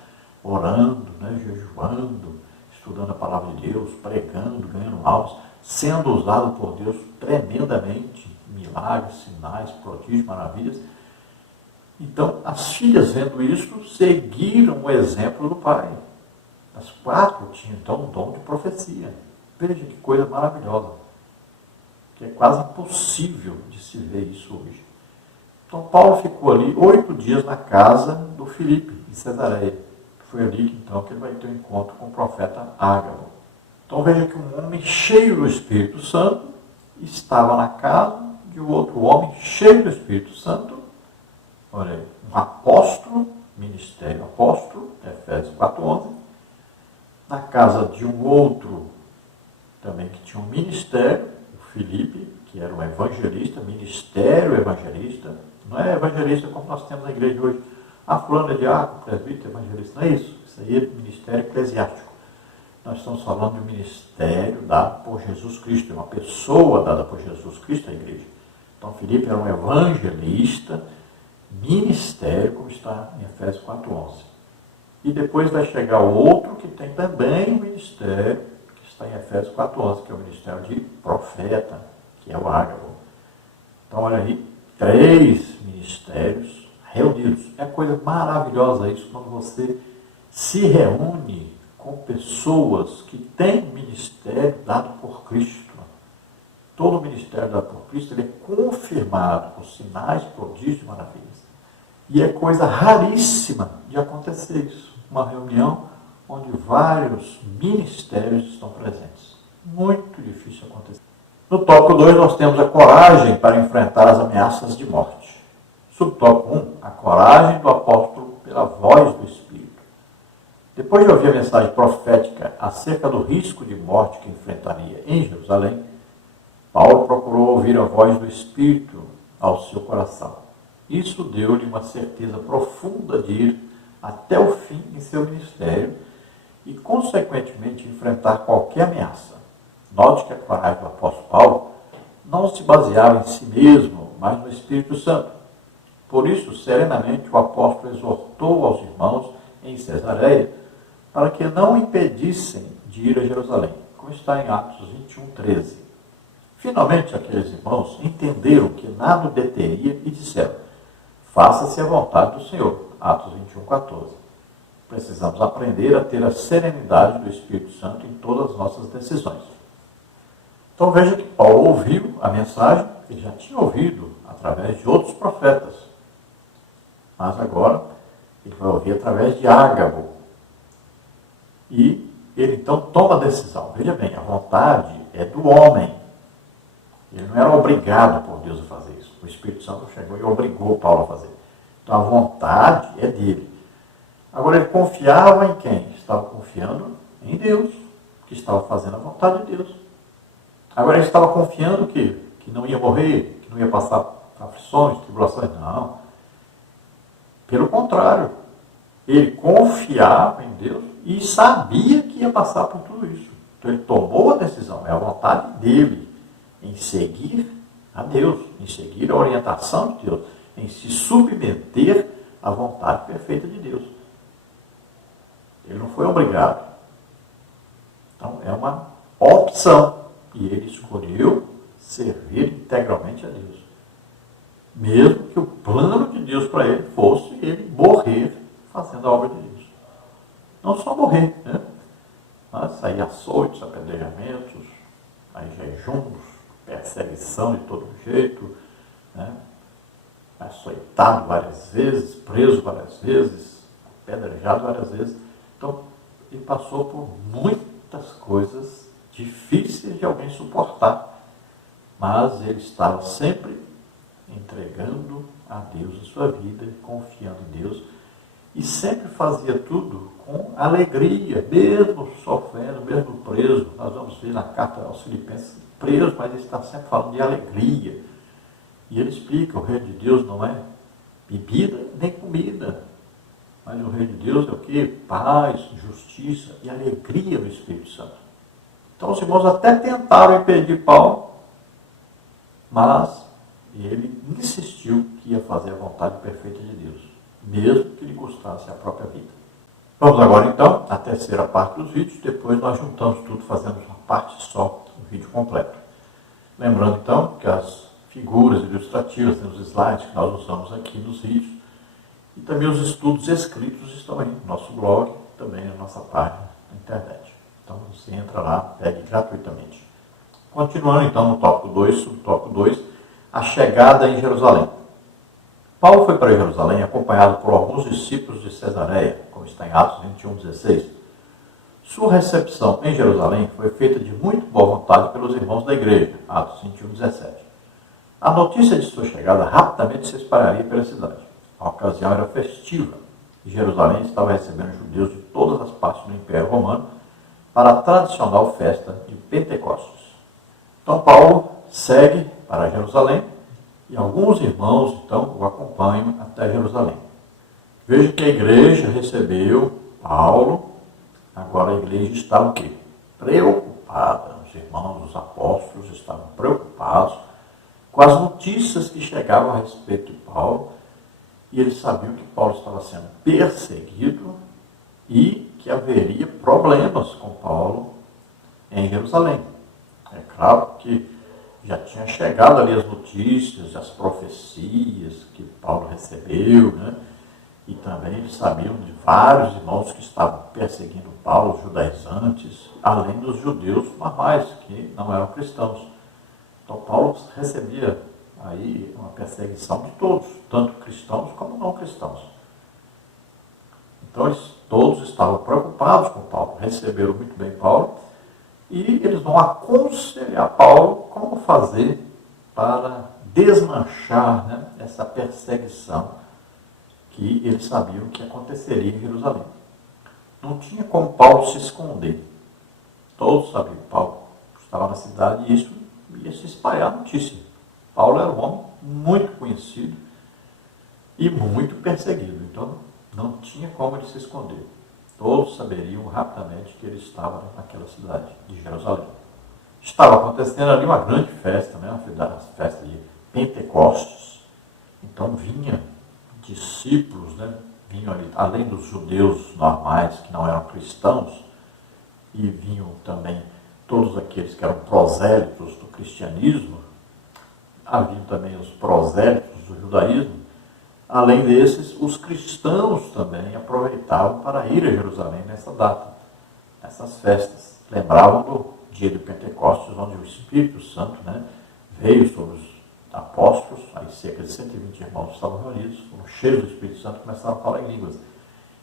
orando, jejuando, estudando a palavra de Deus, pregando, ganhando almas, sendo usado por Deus tremendamente, milagres, sinais, prodígios, maravilhas. Então, as filhas, vendo isso, seguiram o exemplo do pai. As 4 tinham, então, um dom de profecia. Veja que coisa maravilhosa. Que é quase impossível de se ver isso hoje. Então, Paulo ficou ali 8 dias na casa do Filipe, em Cesareia. Foi ali, então, que ele vai ter um encontro com o profeta Ágabo. Então, veja que um homem cheio do Espírito Santo estava na casa de um outro homem cheio do Espírito Santo. Olha aí, um apóstolo, ministério apóstolo, Efésios 4:11. Na casa de um outro também que tinha um ministério, o Filipe, que era um evangelista, ministério evangelista. Não é evangelista como nós temos na igreja hoje. Fulano é diácono, presbítero, evangelista. Não é isso. Isso aí é ministério eclesiástico. Nós estamos falando de um ministério dado por Jesus Cristo. É uma pessoa dada por Jesus Cristo à igreja. Então, Filipe era um evangelista, ministério, como está em Efésios 4:11. E depois vai chegar o outro que tem também um ministério, que está em Efésios 4:11, que é o ministério de profeta, que é o Ágabo. Então, olha aí, 3 ministérios reunidos. É coisa maravilhosa isso, quando você se reúne com pessoas que têm ministério dado por Cristo. Todo ministério dado por Cristo ele é confirmado por sinais, prodígios e maravilhas. E é coisa raríssima de acontecer isso. Uma reunião onde vários ministérios estão presentes. Muito difícil acontecer. No tópico 2, nós temos a coragem para enfrentar as ameaças de morte. Subtópico 1, a coragem do apóstolo pela voz do Espírito. Depois de ouvir a mensagem profética acerca do risco de morte que enfrentaria em Jerusalém, Paulo procurou ouvir a voz do Espírito ao seu coração. Isso deu-lhe uma certeza profunda de ir até o fim em seu ministério e, consequentemente, enfrentar qualquer ameaça. Note que a coragem do apóstolo Paulo não se baseava em si mesmo, mas no Espírito Santo. Por isso, serenamente, o apóstolo exortou aos irmãos em Cesareia para que não o impedissem de ir a Jerusalém, como está em Atos 21:13. Finalmente, aqueles irmãos entenderam que nada o deteria e disseram: faça-se a vontade do Senhor. Atos 21:14. Precisamos aprender a ter a serenidade do Espírito Santo em todas as nossas decisões. Então veja que Paulo ouviu a mensagem, ele já tinha ouvido através de outros profetas. Mas agora ele vai ouvir através de Ágabo. E ele então toma a decisão. Veja bem, a vontade é do homem. Ele não era obrigado por Deus a fazer isso. O Espírito Santo chegou e obrigou Paulo a fazer. Então a vontade é dele. Agora ele confiava em quem? Estava confiando em Deus, que estava fazendo a vontade de Deus. Agora ele estava confiando que não ia morrer, que não ia passar aflições, tribulações. Não. Pelo contrário, ele confiava em Deus e sabia que ia passar por tudo isso. Então ele tomou a decisão, é a vontade dele, em seguir a Deus, em seguir a orientação de Deus, em se submeter à vontade perfeita de Deus. Ele não foi obrigado. é uma opção. E ele escolheu servir integralmente a Deus. Mesmo que o plano de Deus para ele fosse ele morrer fazendo a obra de Deus. Não só morrer, né? Mas aí açoites, apedrejamentos, aí jejuns, perseguição de todo jeito, né? Açoitado várias vezes, preso várias vezes, apedrejado várias vezes. Então, ele passou por muitas coisas difíceis de alguém suportar, mas ele estava sempre entregando a Deus a sua vida, confiando em Deus, e sempre fazia tudo com alegria, mesmo sofrendo, mesmo preso. Nós vamos ver na carta aos Filipenses, preso, mas ele está sempre falando de alegria. E ele explica, o reino de Deus não é bebida nem comida, mas o reino de Deus é o quê? Paz, justiça e alegria no Espírito Santo. Então os irmãos até tentaram impedir Paulo, mas ele insistiu que ia fazer a vontade perfeita de Deus, mesmo que lhe custasse a própria vida. Vamos agora então à terceira parte dos vídeos, depois nós juntamos tudo, fazemos uma parte só, um vídeo completo. Lembrando então que as figuras ilustrativas, os slides que nós usamos aqui nos vídeos, e também os estudos escritos estão aí no nosso blog, também na nossa página na internet. Então você entra lá, pegue gratuitamente. Continuando então no tópico 2, subtópico 2, a chegada em Jerusalém. Paulo foi para Jerusalém acompanhado por alguns discípulos de Cesareia, como está em Atos 21:16. Sua recepção em Jerusalém foi feita de muito boa vontade pelos irmãos da igreja, Atos 21:17. A notícia de sua chegada rapidamente se espalharia pela cidade. A ocasião era festiva e Jerusalém estava recebendo judeus de todas as partes do Império Romano para a tradicional festa de Pentecostes. Então Paulo segue para Jerusalém e alguns irmãos então o acompanham até Jerusalém. Veja que a igreja recebeu Paulo, agora a igreja está o quê? Preocupada. Os irmãos, os apóstolos estavam preocupados com as notícias que chegavam a respeito de Paulo, e eles sabiam que Paulo estava sendo perseguido e que haveria problemas com Paulo em Jerusalém. É claro que já tinha chegado ali as notícias, as profecias que Paulo recebeu, né? E também eles sabiam de vários irmãos que estavam perseguindo Paulo, judaizantes, além dos judeus normais, que não eram cristãos. Então Paulo recebia aí uma perseguição de todos, tanto cristãos como não cristãos. Então eles todos estavam preocupados com Paulo, receberam muito bem Paulo, e eles vão aconselhar Paulo como fazer para desmanchar, né, essa perseguição que eles sabiam que aconteceria em Jerusalém. Não tinha como Paulo se esconder. Todos sabiam que Paulo estava na cidade e isso ia se espalhar a notícia. Paulo era um homem muito conhecido e muito perseguido. Então não tinha como ele se esconder. Todos saberiam rapidamente que ele estava naquela cidade de Jerusalém. Estava acontecendo ali uma grande festa, né? Uma festa de Pentecostes. Então vinha discípulos, né? Vinham ali, além dos judeus normais que não eram cristãos, e vinham também todos aqueles que eram prosélitos do cristianismo, haviam também os prosélitos do judaísmo. Além desses, os cristãos também aproveitavam para ir a Jerusalém nessa data, nessas festas. Lembravam do dia de Pentecostes, onde o Espírito Santo, né, veio sobre os apóstolos, aí cerca de 120 irmãos estavam reunidos, foram cheios do Espírito Santo e começaram a falar em línguas.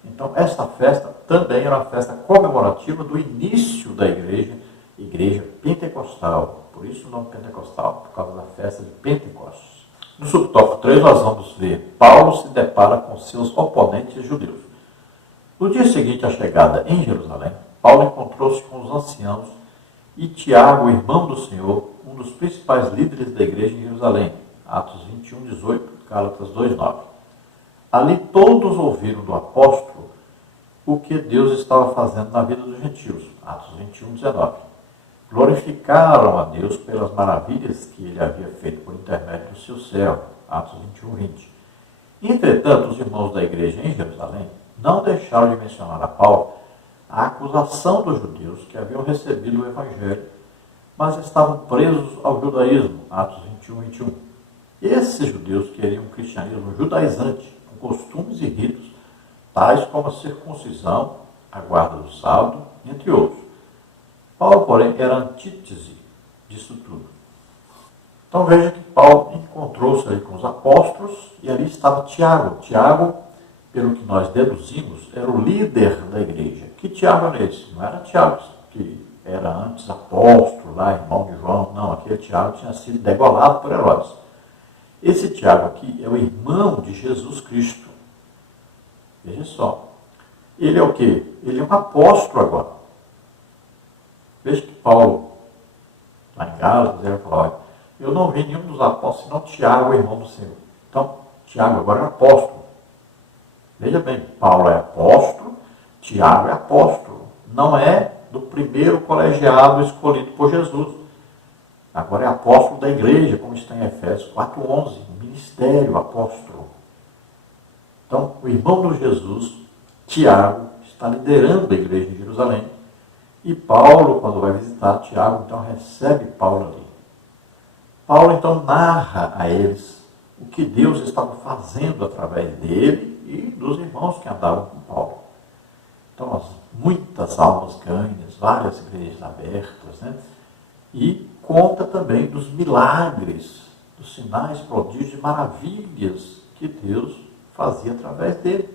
Então, esta festa também era uma festa comemorativa do início da igreja pentecostal. Por isso o nome pentecostal, por causa da festa de Pentecostes. No subtópico 3, nós vamos ver Paulo se depara com seus oponentes judeus. No dia seguinte à chegada em Jerusalém, Paulo encontrou-se com os anciãos e Tiago, o irmão do Senhor, um dos principais líderes da igreja em Jerusalém. Atos 21:18, Gálatas 2:9. Ali todos ouviram do apóstolo o que Deus estava fazendo na vida dos gentios. Atos 21:19. Glorificaram a Deus pelas maravilhas que ele havia feito por intermédio do seu servo. Atos 21:20. Entretanto, os irmãos da igreja em Jerusalém não deixaram de mencionar a Paulo a acusação dos judeus que haviam recebido o Evangelho, mas estavam presos ao judaísmo, Atos 21, 21. Esses judeus queriam um cristianismo judaizante, com costumes e ritos, tais como a circuncisão, a guarda do sábado, entre outros. Paulo, porém, era a antítese disso tudo. Então veja que Paulo encontrou-se ali com os apóstolos e ali estava Tiago. Tiago, pelo que nós deduzimos, era o líder da igreja. Que Tiago era esse? Não era Tiago que era antes apóstolo, lá, irmão de João. Não, aquele Tiago tinha sido degolado por Herodes. Esse Tiago aqui é o irmão de Jesus Cristo. Veja só. Ele é o quê? Ele é um apóstolo agora. Veja que Paulo, lá em Gálatas, ele falou, olha, eu não vi nenhum dos apóstolos, senão Tiago, o irmão do Senhor. Então, Tiago agora é apóstolo. Veja bem, Paulo é apóstolo, Tiago é apóstolo. Não é do primeiro colegiado escolhido por Jesus. Agora é apóstolo da igreja, como está em Efésios 4:11, ministério apóstolo. Então, o irmão de Jesus, Tiago, está liderando a igreja de Jerusalém. E Paulo, quando vai visitar Tiago, então recebe Paulo ali. Paulo, então, narra a eles o que Deus estava fazendo através dele e dos irmãos que andavam com Paulo. Então, muitas almas ganhas, várias igrejas abertas, né? E conta também dos milagres, dos sinais, prodígios e maravilhas que Deus fazia através dele.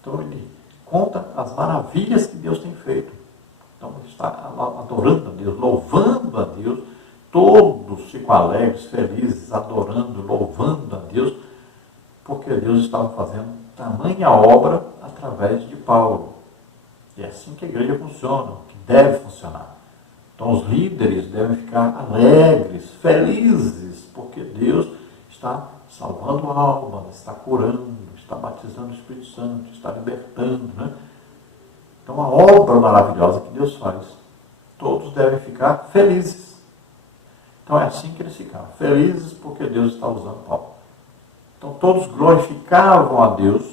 Então, ele conta as maravilhas que Deus tem feito. Então, ele está adorando a Deus, louvando a Deus. Todos ficam alegres, felizes, adorando, louvando a Deus, porque Deus estava fazendo tamanha obra através de Paulo. E é assim que a igreja funciona, que deve funcionar. Então os líderes devem ficar alegres, felizes, porque Deus está salvando almas, está curando, está batizando o Espírito Santo, está libertando, né? Então uma obra maravilhosa que Deus faz. Todos devem ficar felizes. Então é assim que eles ficaram, felizes porque Deus está usando Paulo. Então todos glorificavam a Deus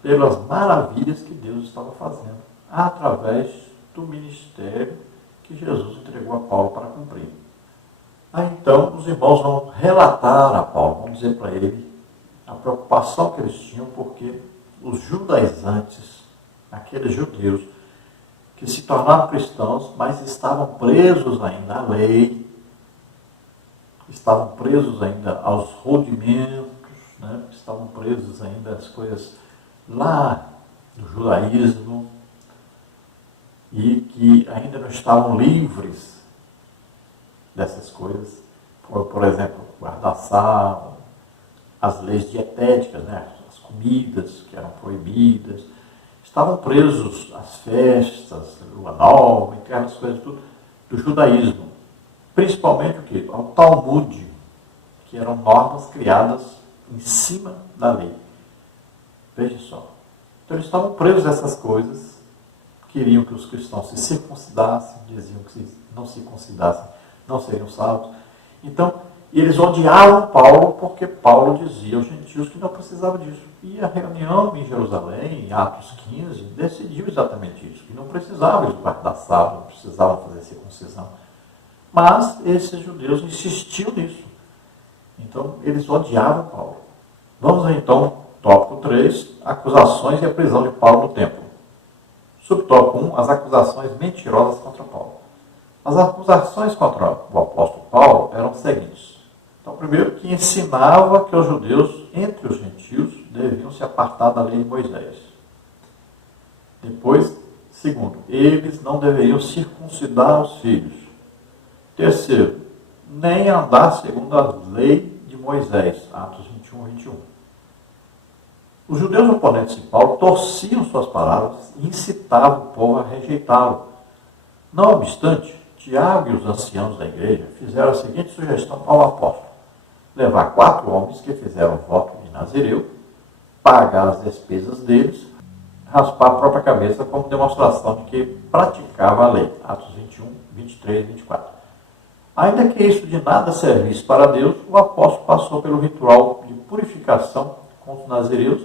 pelas maravilhas que Deus estava fazendo, através do ministério que Jesus entregou a Paulo para cumprir. Aí então os irmãos vão relatar a Paulo, vão dizer para ele a preocupação que eles tinham, porque os judaizantes, aqueles judeus que se tornaram cristãos, mas estavam presos ainda à lei, estavam presos ainda aos rudimentos, né? Estavam presos ainda às coisas lá do judaísmo e que ainda não estavam livres dessas coisas, por exemplo, guarda-sal, as leis dietéticas, né? As comidas que eram proibidas, estavam presos às festas, lua nova, aquelas coisas tudo, do judaísmo. Principalmente o quê? Ao Talmud, que eram normas criadas em cima da lei. Veja só. Então eles estavam presos a essas coisas, queriam que os cristãos se circuncidassem, diziam que se não se circuncidassem não seriam salvos. Então, eles odiavam Paulo porque Paulo dizia aos gentios que não precisava disso. E a reunião em Jerusalém, em Atos 15, decidiu exatamente isso, que não precisavam eles guardar sábado, não precisavam fazer circuncisão. Mas esses judeus insistiam nisso. Então, eles odiavam Paulo. Vamos então, tópico 3, acusações e a prisão de Paulo no templo. Subtópico 1, as acusações mentirosas contra Paulo. As acusações contra o apóstolo Paulo eram as seguintes. Então, primeiro, que ensinava que os judeus, entre os gentios, deviam se apartar da lei de Moisés. Depois, segundo, eles não deveriam circuncidar os filhos. Terceiro, nem andar segundo a lei de Moisés, Atos 21, 21. Os judeus oponentes de Paulo torciam suas palavras e incitavam o povo a rejeitá-lo. Não obstante, Tiago e os anciãos da igreja fizeram a seguinte sugestão ao apóstolo: levar 4 homens que fizeram voto de Nazireu, pagar as despesas deles, raspar a própria cabeça como demonstração de que praticava a lei, Atos 21, 23 e 24. Ainda que isso de nada servisse para Deus, o apóstolo passou pelo ritual de purificação com os nazireus,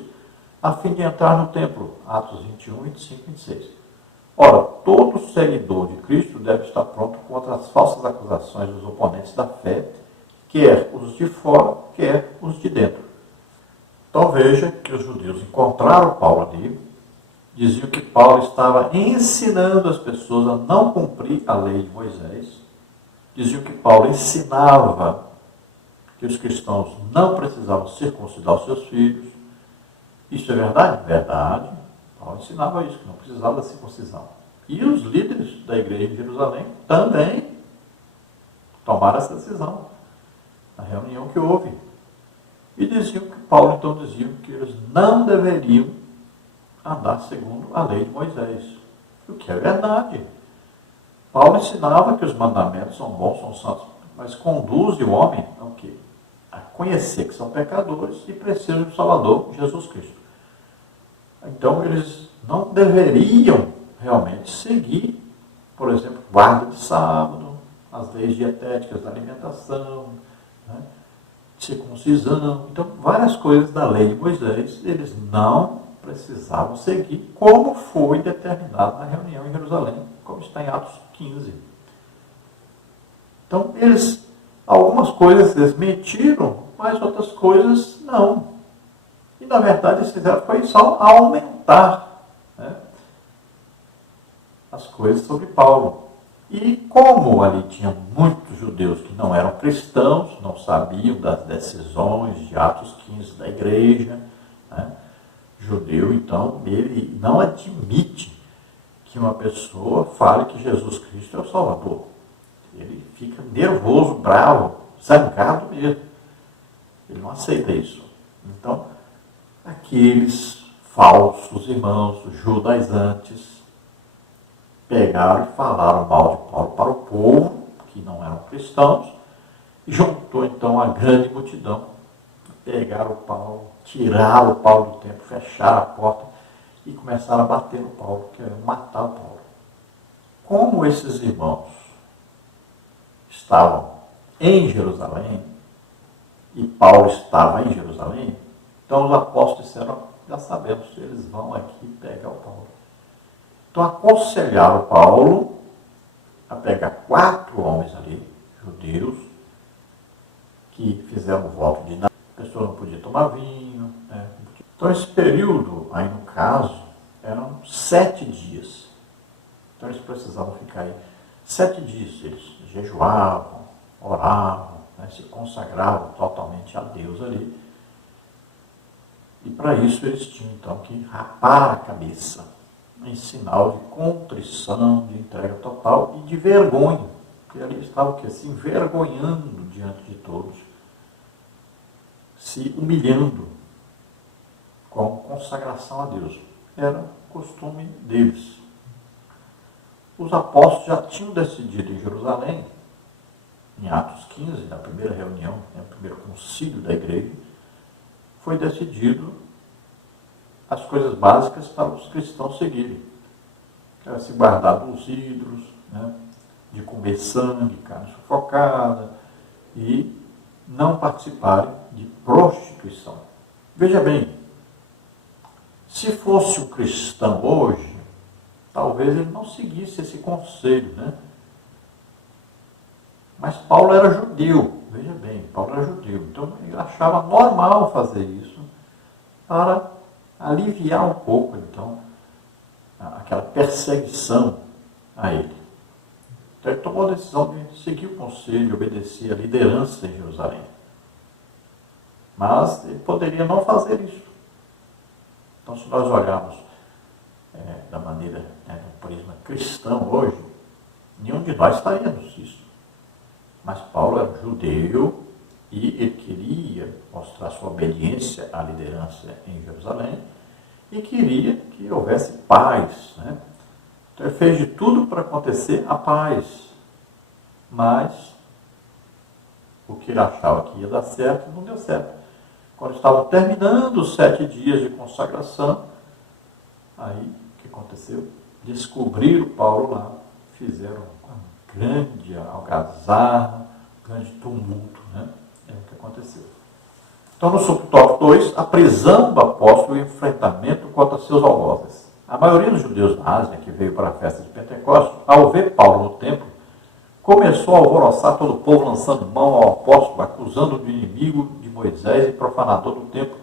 a fim de entrar no templo, Atos 21, 25 e 26. Ora, todo seguidor de Cristo deve estar pronto contra as falsas acusações dos oponentes da fé, quer os de fora, quer os de dentro. Então veja que os judeus encontraram Paulo ali, diziam que Paulo estava ensinando as pessoas a não cumprir a lei de Moisés, diziam que Paulo ensinava que os cristãos não precisavam circuncidar os seus filhos. Isso é verdade? Verdade. Paulo ensinava isso, que não precisava da circuncisão. E os líderes da igreja de Jerusalém também tomaram essa decisão na reunião que houve. E diziam que Paulo então dizia que eles não deveriam andar segundo a lei de Moisés. O que é verdade. Paulo ensinava que os mandamentos são bons, são santos, mas conduz o homem ao quê? A conhecer que são pecadores e precisam do Salvador, Jesus Cristo. Então eles não deveriam realmente seguir, por exemplo, guarda de sábado, as leis dietéticas da alimentação, né? Circuncisão. Então, várias coisas da lei de Moisés, eles não precisavam seguir, como foi determinado na reunião em Jerusalém, como está em Atos 15. Então, algumas coisas eles mentiram, mas outras coisas não. E, na verdade, eles fizeram foi só aumentar, né, as coisas sobre Paulo. E como ali tinha muitos judeus que não eram cristãos, não sabiam das decisões de Atos 15 da igreja, né, judeu, então, ele não admite que uma pessoa fale que Jesus Cristo é o Salvador. Ele fica nervoso, bravo, zangado mesmo. Ele não aceita isso. Então, aqueles falsos irmãos judaizantes pegaram e falaram mal de Paulo para o povo, que não eram cristãos, e juntou então a grande multidão. Pegaram o Paulo, tiraram o Paulo do templo, fecharam a porta e começaram a bater no Paulo, querendo matar o Paulo. Como esses irmãos estavam em Jerusalém, e Paulo estava em Jerusalém, então os apóstolos disseram, já sabemos, eles vão aqui pegar o Paulo. Então aconselharam Paulo a pegar 4 homens ali, judeus, que fizeram o voto de nada. A pessoa não podia tomar vinho, né? Então esse período, aí no caso, eram 7 dias. Então eles precisavam ficar aí 7 dias. Eles jejuavam, oravam, né? Se consagravam totalmente a Deus ali. E para isso eles tinham então que rapar a cabeça, em sinal de contrição, de entrega total e de vergonha. Porque ali estavam o quê? Se envergonhando diante de todos, se humilhando com consagração a Deus. Era o costume deles. Os apóstolos já tinham decidido em Jerusalém, em Atos 15, na primeira reunião, no primeiro concílio da igreja, foi decidido as coisas básicas para os cristãos seguirem. Que era se guardar dos ídolos, né, de comer sangue, carne sufocada, e não participarem de prostituição. Veja bem, se fosse um cristão hoje, talvez ele não seguisse esse conselho, né? Mas Paulo era judeu, veja bem, Paulo era judeu, então ele achava normal fazer isso para aliviar um pouco, então, aquela perseguição a ele. Então ele tomou a decisão de seguir o conselho, obedecer a liderança em Jerusalém. Mas ele poderia não fazer isso. Então, se nós olharmos da maneira, do prisma cristão hoje, nenhum de nós faríamos isso. Mas Paulo era judeu e ele queria mostrar sua obediência à liderança em Jerusalém e queria que houvesse paz, né? Então ele fez de tudo para acontecer a paz. Mas o que ele achava que ia dar certo, não deu certo. Quando estavam terminando os 7 dias de consagração, aí o que aconteceu? Descobriram Paulo lá, fizeram uma grande algazarra, um grande tumulto, né? É o que aconteceu. Então, no subtópico 2, a prisão do apóstolo e o enfrentamento contra seus algozes. A maioria dos judeus da Ásia, que veio para a festa de Pentecostes, ao ver Paulo no templo, começou a alvoroçar todo o povo, lançando mão ao apóstolo, acusando-o de inimigo de Moisés e profanador do templo.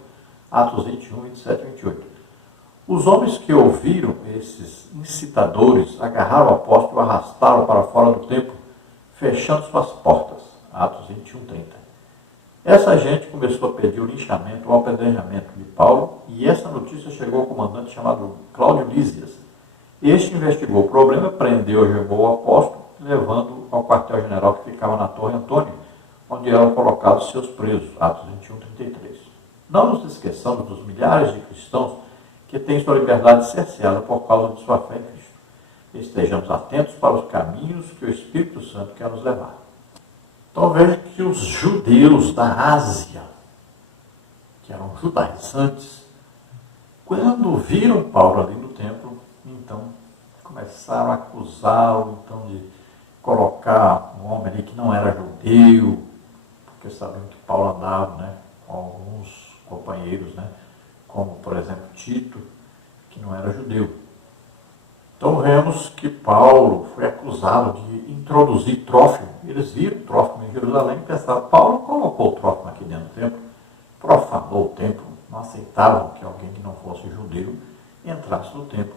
Atos 21, 27 e 28. Os homens que ouviram esses incitadores agarraram o apóstolo e o arrastaram para fora do templo, fechando suas portas. Atos 21, 30. Essa gente começou a pedir o linchamento ou apedrejamento de Paulo, e essa notícia chegou ao comandante chamado Cláudio Lísias. Este investigou o problema, prendeu e algemou o apóstolo, levando ao quartel-general que ficava na Torre Antônio, onde eram colocados seus presos. Atos 21, 33. Não nos esqueçamos dos milhares de cristãos que têm sua liberdade cerceada por causa de sua fé em Cristo. Estejamos atentos para os caminhos que o Espírito Santo quer nos levar. Então veja que os judeus da Ásia, que eram judaizantes, quando viram Paulo ali no templo, então começaram a acusá-lo então, de colocar um homem ali que não era judeu, porque sabiam que Paulo andava, né, com alguns companheiros, né, como por exemplo Tito, que não era judeu. Então vemos que Paulo foi acusado de introduzir Trófimo. Eles viram Trófimo em Jerusalém e pensaram, Paulo colocou o Trófimo aqui dentro do templo, profanou o templo, não aceitavam que alguém que não fosse judeu entrasse no templo.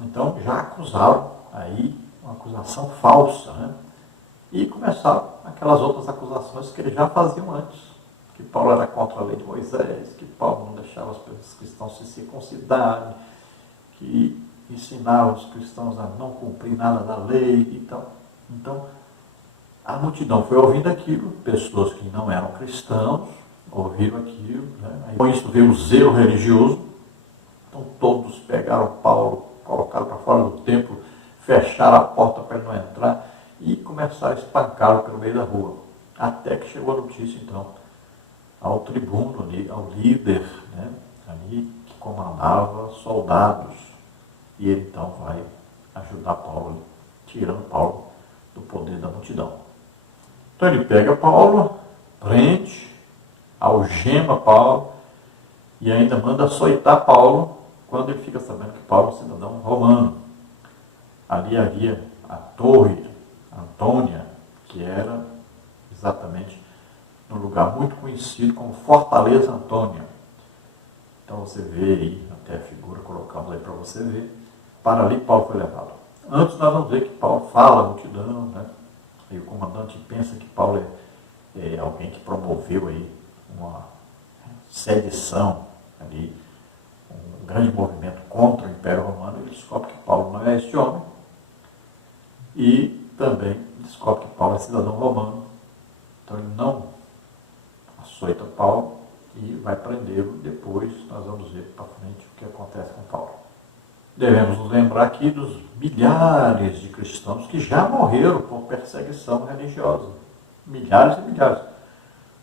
Então já acusaram aí uma acusação falsa, né? E começaram aquelas outras acusações que eles já faziam antes, que Paulo era contra a lei de Moisés, que Paulo não deixava os cristãos se circuncidarem, que ensinava os cristãos a não cumprir nada da lei. Então, a multidão foi ouvindo aquilo, pessoas que não eram cristãos ouviram aquilo, né? Aí, com isso veio o zelo religioso, então todos pegaram Paulo, colocaram para fora do templo, fecharam a porta para ele não entrar e começaram a espancá-lo pelo meio da rua, até que chegou a notícia então ao tribuno, ao líder, né, ali que comandava soldados. E ele então vai ajudar Paulo, tirando Paulo do poder da multidão. Então ele pega Paulo, prende, algema Paulo e ainda manda açoitar Paulo quando ele fica sabendo que Paulo é um cidadão romano. Ali havia a Torre Antônia, que era exatamente num lugar muito conhecido como Fortaleza Antônia. Então você vê aí, até a figura colocamos aí para você ver. Para ali Paulo foi levado. Antes nós vamos ver que Paulo fala à multidão, né? E o comandante pensa que Paulo é alguém que promoveu aí uma sedição ali, um grande movimento contra o Império Romano. Ele descobre que Paulo não é este homem e também descobre que Paulo é cidadão romano. Então ele não açoita Paulo e vai prendê-lo. Depois nós vamos ver para frente o que acontece com Paulo. Devemos nos lembrar aqui dos milhares de cristãos que já morreram por perseguição religiosa. Milhares e milhares.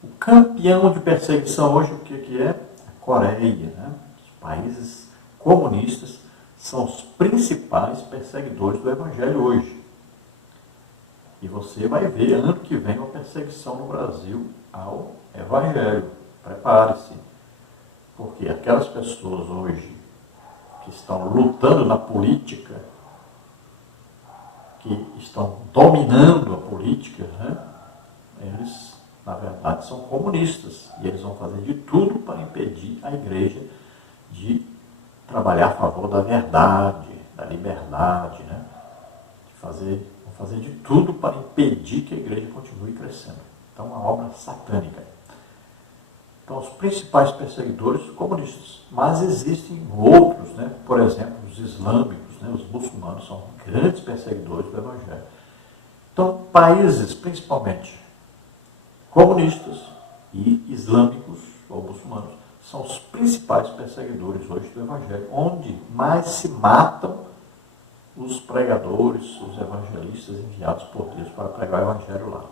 O campeão de perseguição hoje, o que é? A Coreia, né? Os países comunistas são os principais perseguidores do Evangelho hoje. E você vai ver, ano que vem, uma perseguição no Brasil ao Evangelho. Prepare-se. Porque aquelas pessoas hoje que estão lutando na política, que estão dominando a política, né? Eles, na verdade, são comunistas. E eles vão fazer de tudo para impedir a igreja de trabalhar a favor da verdade, da liberdade, né? Vão fazer de tudo para impedir que a igreja continue crescendo. Então, uma obra satânica. Então, os principais perseguidores comunistas. Mas existem outros, né? Por exemplo, os islâmicos, né? Os muçulmanos são grandes perseguidores do Evangelho. Então, países principalmente comunistas e islâmicos ou muçulmanos são os principais perseguidores hoje do Evangelho, onde mais se matam os pregadores, os evangelistas enviados por Deus para pregar o Evangelho lá.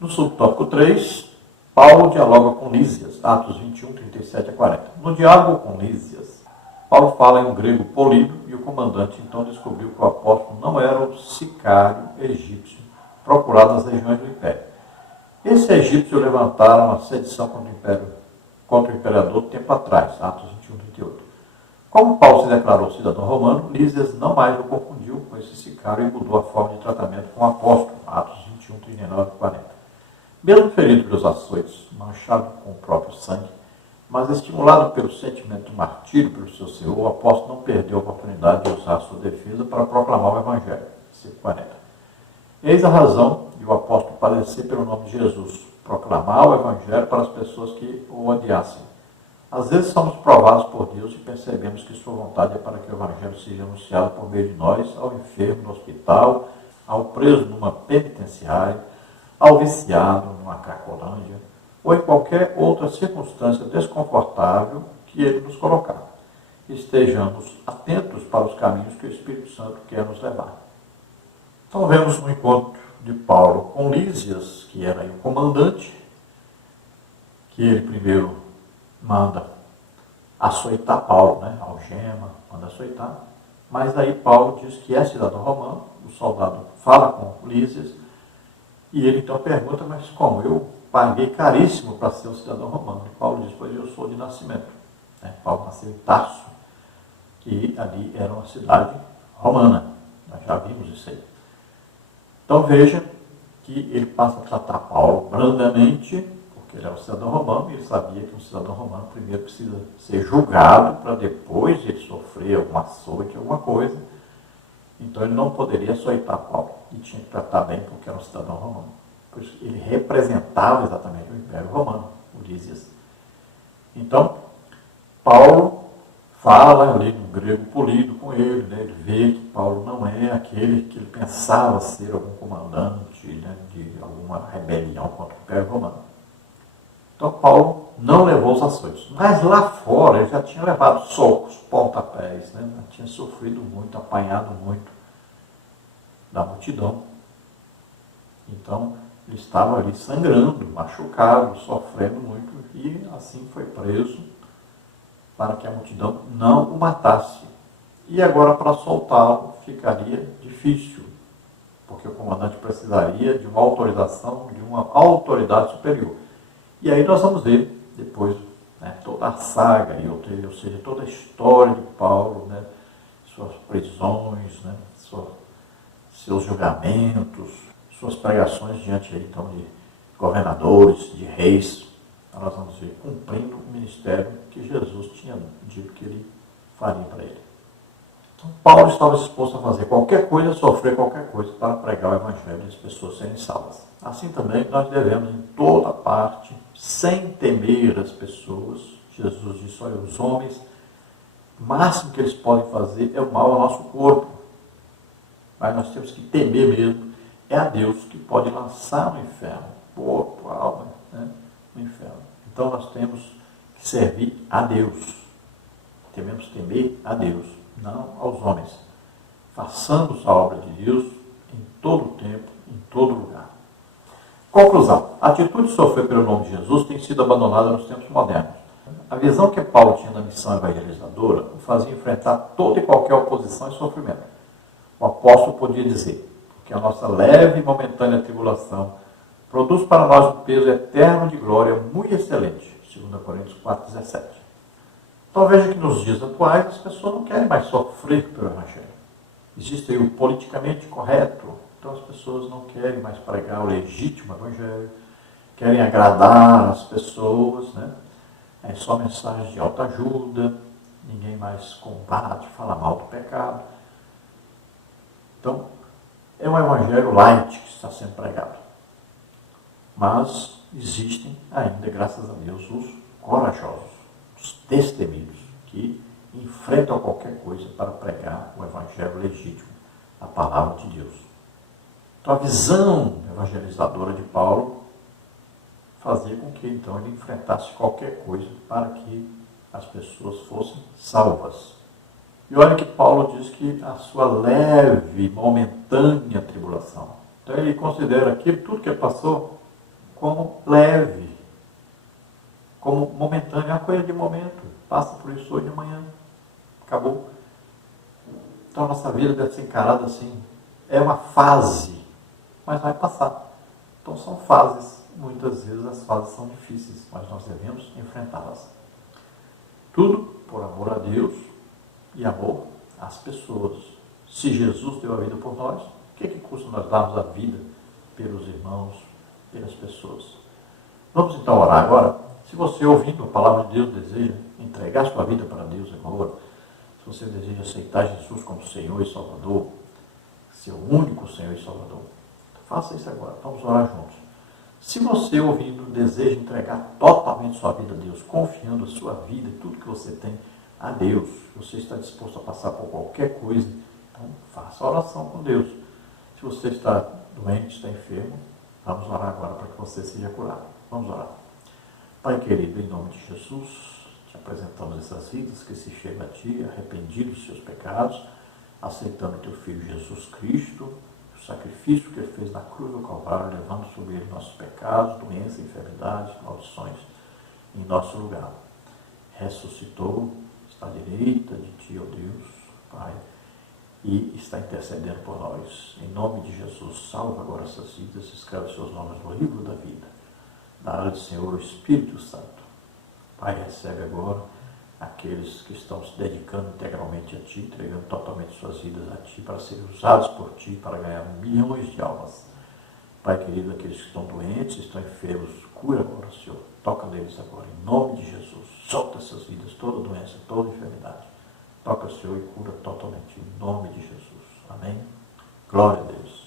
No subtópico 3, Paulo dialoga com Lísias, Atos 21, 37 a 40. No diálogo com Lísias, Paulo fala em um grego polido e o comandante então descobriu que o apóstolo não era o sicário egípcio procurado nas regiões do Império. Esse egípcio levantaram uma sedição contra o imperador tempo atrás, Atos 21, 38. Como Paulo se declarou cidadão romano, Lísias não mais o confundiu com esse sicário e mudou a forma de tratamento com o apóstolo, Atos 21, 39 e 40. Mesmo ferido pelos açoites, manchado com o próprio sangue, mas estimulado pelo sentimento de martírio pelo seu Senhor, o apóstolo não perdeu a oportunidade de usar a sua defesa para proclamar o Evangelho. Versículo 40. Eis a razão de o apóstolo padecer pelo nome de Jesus, proclamar o Evangelho para as pessoas que o odiassem. Às vezes somos provados por Deus e percebemos que sua vontade é para que o Evangelho seja anunciado por meio de nós, ao enfermo no hospital, ao preso numa penitenciária, ao viciado numa cracolândia, ou em qualquer outra circunstância desconfortável que ele nos colocar. Estejamos atentos para os caminhos que o Espírito Santo quer nos levar. Então vemos um encontro de Paulo com Lísias, que era o comandante, que ele primeiro manda açoitar Paulo, algema, manda açoitar, mas aí Paulo diz que é cidadão romano, o soldado fala com Lísias, e ele então pergunta, mas como? Eu paguei caríssimo para ser um cidadão romano. E Paulo diz, pois eu sou de nascimento. Paulo nasceu em Tarso, que ali era uma cidade romana. Nós já vimos isso aí. Então veja que ele passa a tratar Paulo brandamente, porque ele é um cidadão romano, e ele sabia que um cidadão romano primeiro precisa ser julgado para depois ele sofrer algum açoite, alguma coisa. Então ele não poderia açoitar Paulo, e tinha que tratar bem porque era um cidadão romano. Por isso ele representava exatamente o Império Romano, o Lísias. Então, Paulo fala ali no grego polido com ele, ele vê que Paulo não é aquele que ele pensava ser algum comandante de alguma rebelião contra o Império Romano. Então Paulo não levou os açoites, mas lá fora ele já tinha levado socos, pontapés, já tinha sofrido muito, apanhado muito da multidão. Então ele estava ali sangrando, machucado, sofrendo muito, e assim foi preso para que a multidão não o matasse. E agora, para soltá-lo, ficaria difícil, porque o comandante precisaria de uma autorização de uma autoridade superior. E aí nós vamos ver depois toda a saga, ou seja, toda a história de Paulo, suas prisões, seus julgamentos, suas pregações diante então, de governadores, de reis. Então nós vamos ver cumprindo o ministério que Jesus tinha dito que ele faria para ele. Então Paulo estava disposto a fazer qualquer coisa, sofrer qualquer coisa para pregar o Evangelho e as pessoas serem salvas. Assim também nós devemos em toda parte, sem temer as pessoas. Jesus disse, olha, os homens, o máximo que eles podem fazer é o mal ao nosso corpo. Mas nós temos que temer mesmo, é a Deus que pode lançar no inferno, corpo, alma, no inferno. Então nós temos que servir a Deus. Devemos temer a Deus, não aos homens. Façamos a obra de Deus em todo o tempo, em todo lugar. Conclusão. A atitude de sofrer pelo nome de Jesus tem sido abandonada nos tempos modernos. A visão que Paulo tinha da missão evangelizadora o fazia enfrentar toda e qualquer oposição e sofrimento. O apóstolo podia dizer, porque a nossa leve e momentânea tribulação produz para nós um peso eterno de glória muito excelente. 2 Coríntios 4,17. Então veja que nos dias atuais as pessoas não querem mais sofrer pelo Evangelho. Existe aí o politicamente correto. Então as pessoas não querem mais pregar o legítimo Evangelho, querem agradar as pessoas, É só mensagem de autoajuda, ninguém mais combate, fala mal do pecado. Então, é um Evangelho light que está sendo pregado. Mas existem ainda, graças a Deus, os corajosos, os destemidos, que enfrentam qualquer coisa para pregar o Evangelho legítimo, a palavra de Deus. Então, a visão evangelizadora de Paulo fazia com que, então, ele enfrentasse qualquer coisa para que as pessoas fossem salvas. E olha que Paulo diz que a sua leve, momentânea tribulação. Então, ele considera aquilo, tudo que ele passou, como leve, como momentâneo, é uma coisa de momento. Passa por isso hoje e amanhã. Acabou. Então, a nossa vida deve ser encarada assim. É uma fase, mas vai passar. Então, são fases. Muitas vezes as fases são difíceis, mas nós devemos enfrentá-las. Tudo por amor a Deus e amor às pessoas. Se Jesus deu a vida por nós, o que custa nós darmos a vida pelos irmãos, pelas pessoas? Vamos então orar agora. Se você, ouvindo a palavra de Deus, deseja entregar sua vida para Deus agora, se você deseja aceitar Jesus como Senhor e Salvador, seu único Senhor e Salvador, faça isso agora. Vamos orar juntos. Se você, ouvindo, deseja entregar totalmente sua vida a Deus, confiando a sua vida e tudo que você tem a Deus, você está disposto a passar por qualquer coisa, então faça a oração com Deus. Se você está doente, está enfermo, vamos orar agora para que você seja curado. Vamos orar. Pai querido, em nome de Jesus, te apresentamos essas vidas que se chegam a Ti, arrependidos dos seus pecados, aceitando Teu Filho Jesus Cristo, o sacrifício que Ele fez na cruz do Calvário, levando sobre Ele nossos pecados, doenças, enfermidades, maldições em nosso lugar. Ressuscitou, está à direita de Ti, ó Deus, Pai, e está intercedendo por nós. Em nome de Jesus, salva agora essas vidas, escreve seus nomes no livro da vida. Na área do Senhor, o Espírito Santo. Pai, recebe agora aqueles que estão se dedicando integralmente a Ti, entregando totalmente suas vidas a Ti, para serem usados por Ti, para ganhar milhões de almas. Pai querido, aqueles que estão doentes, estão enfermos, cura agora, Senhor. Toca neles agora, em nome de Jesus. Solta essas vidas, toda doença, toda enfermidade. Toca, Senhor, e cura totalmente, em nome de Jesus. Amém? Glória a Deus.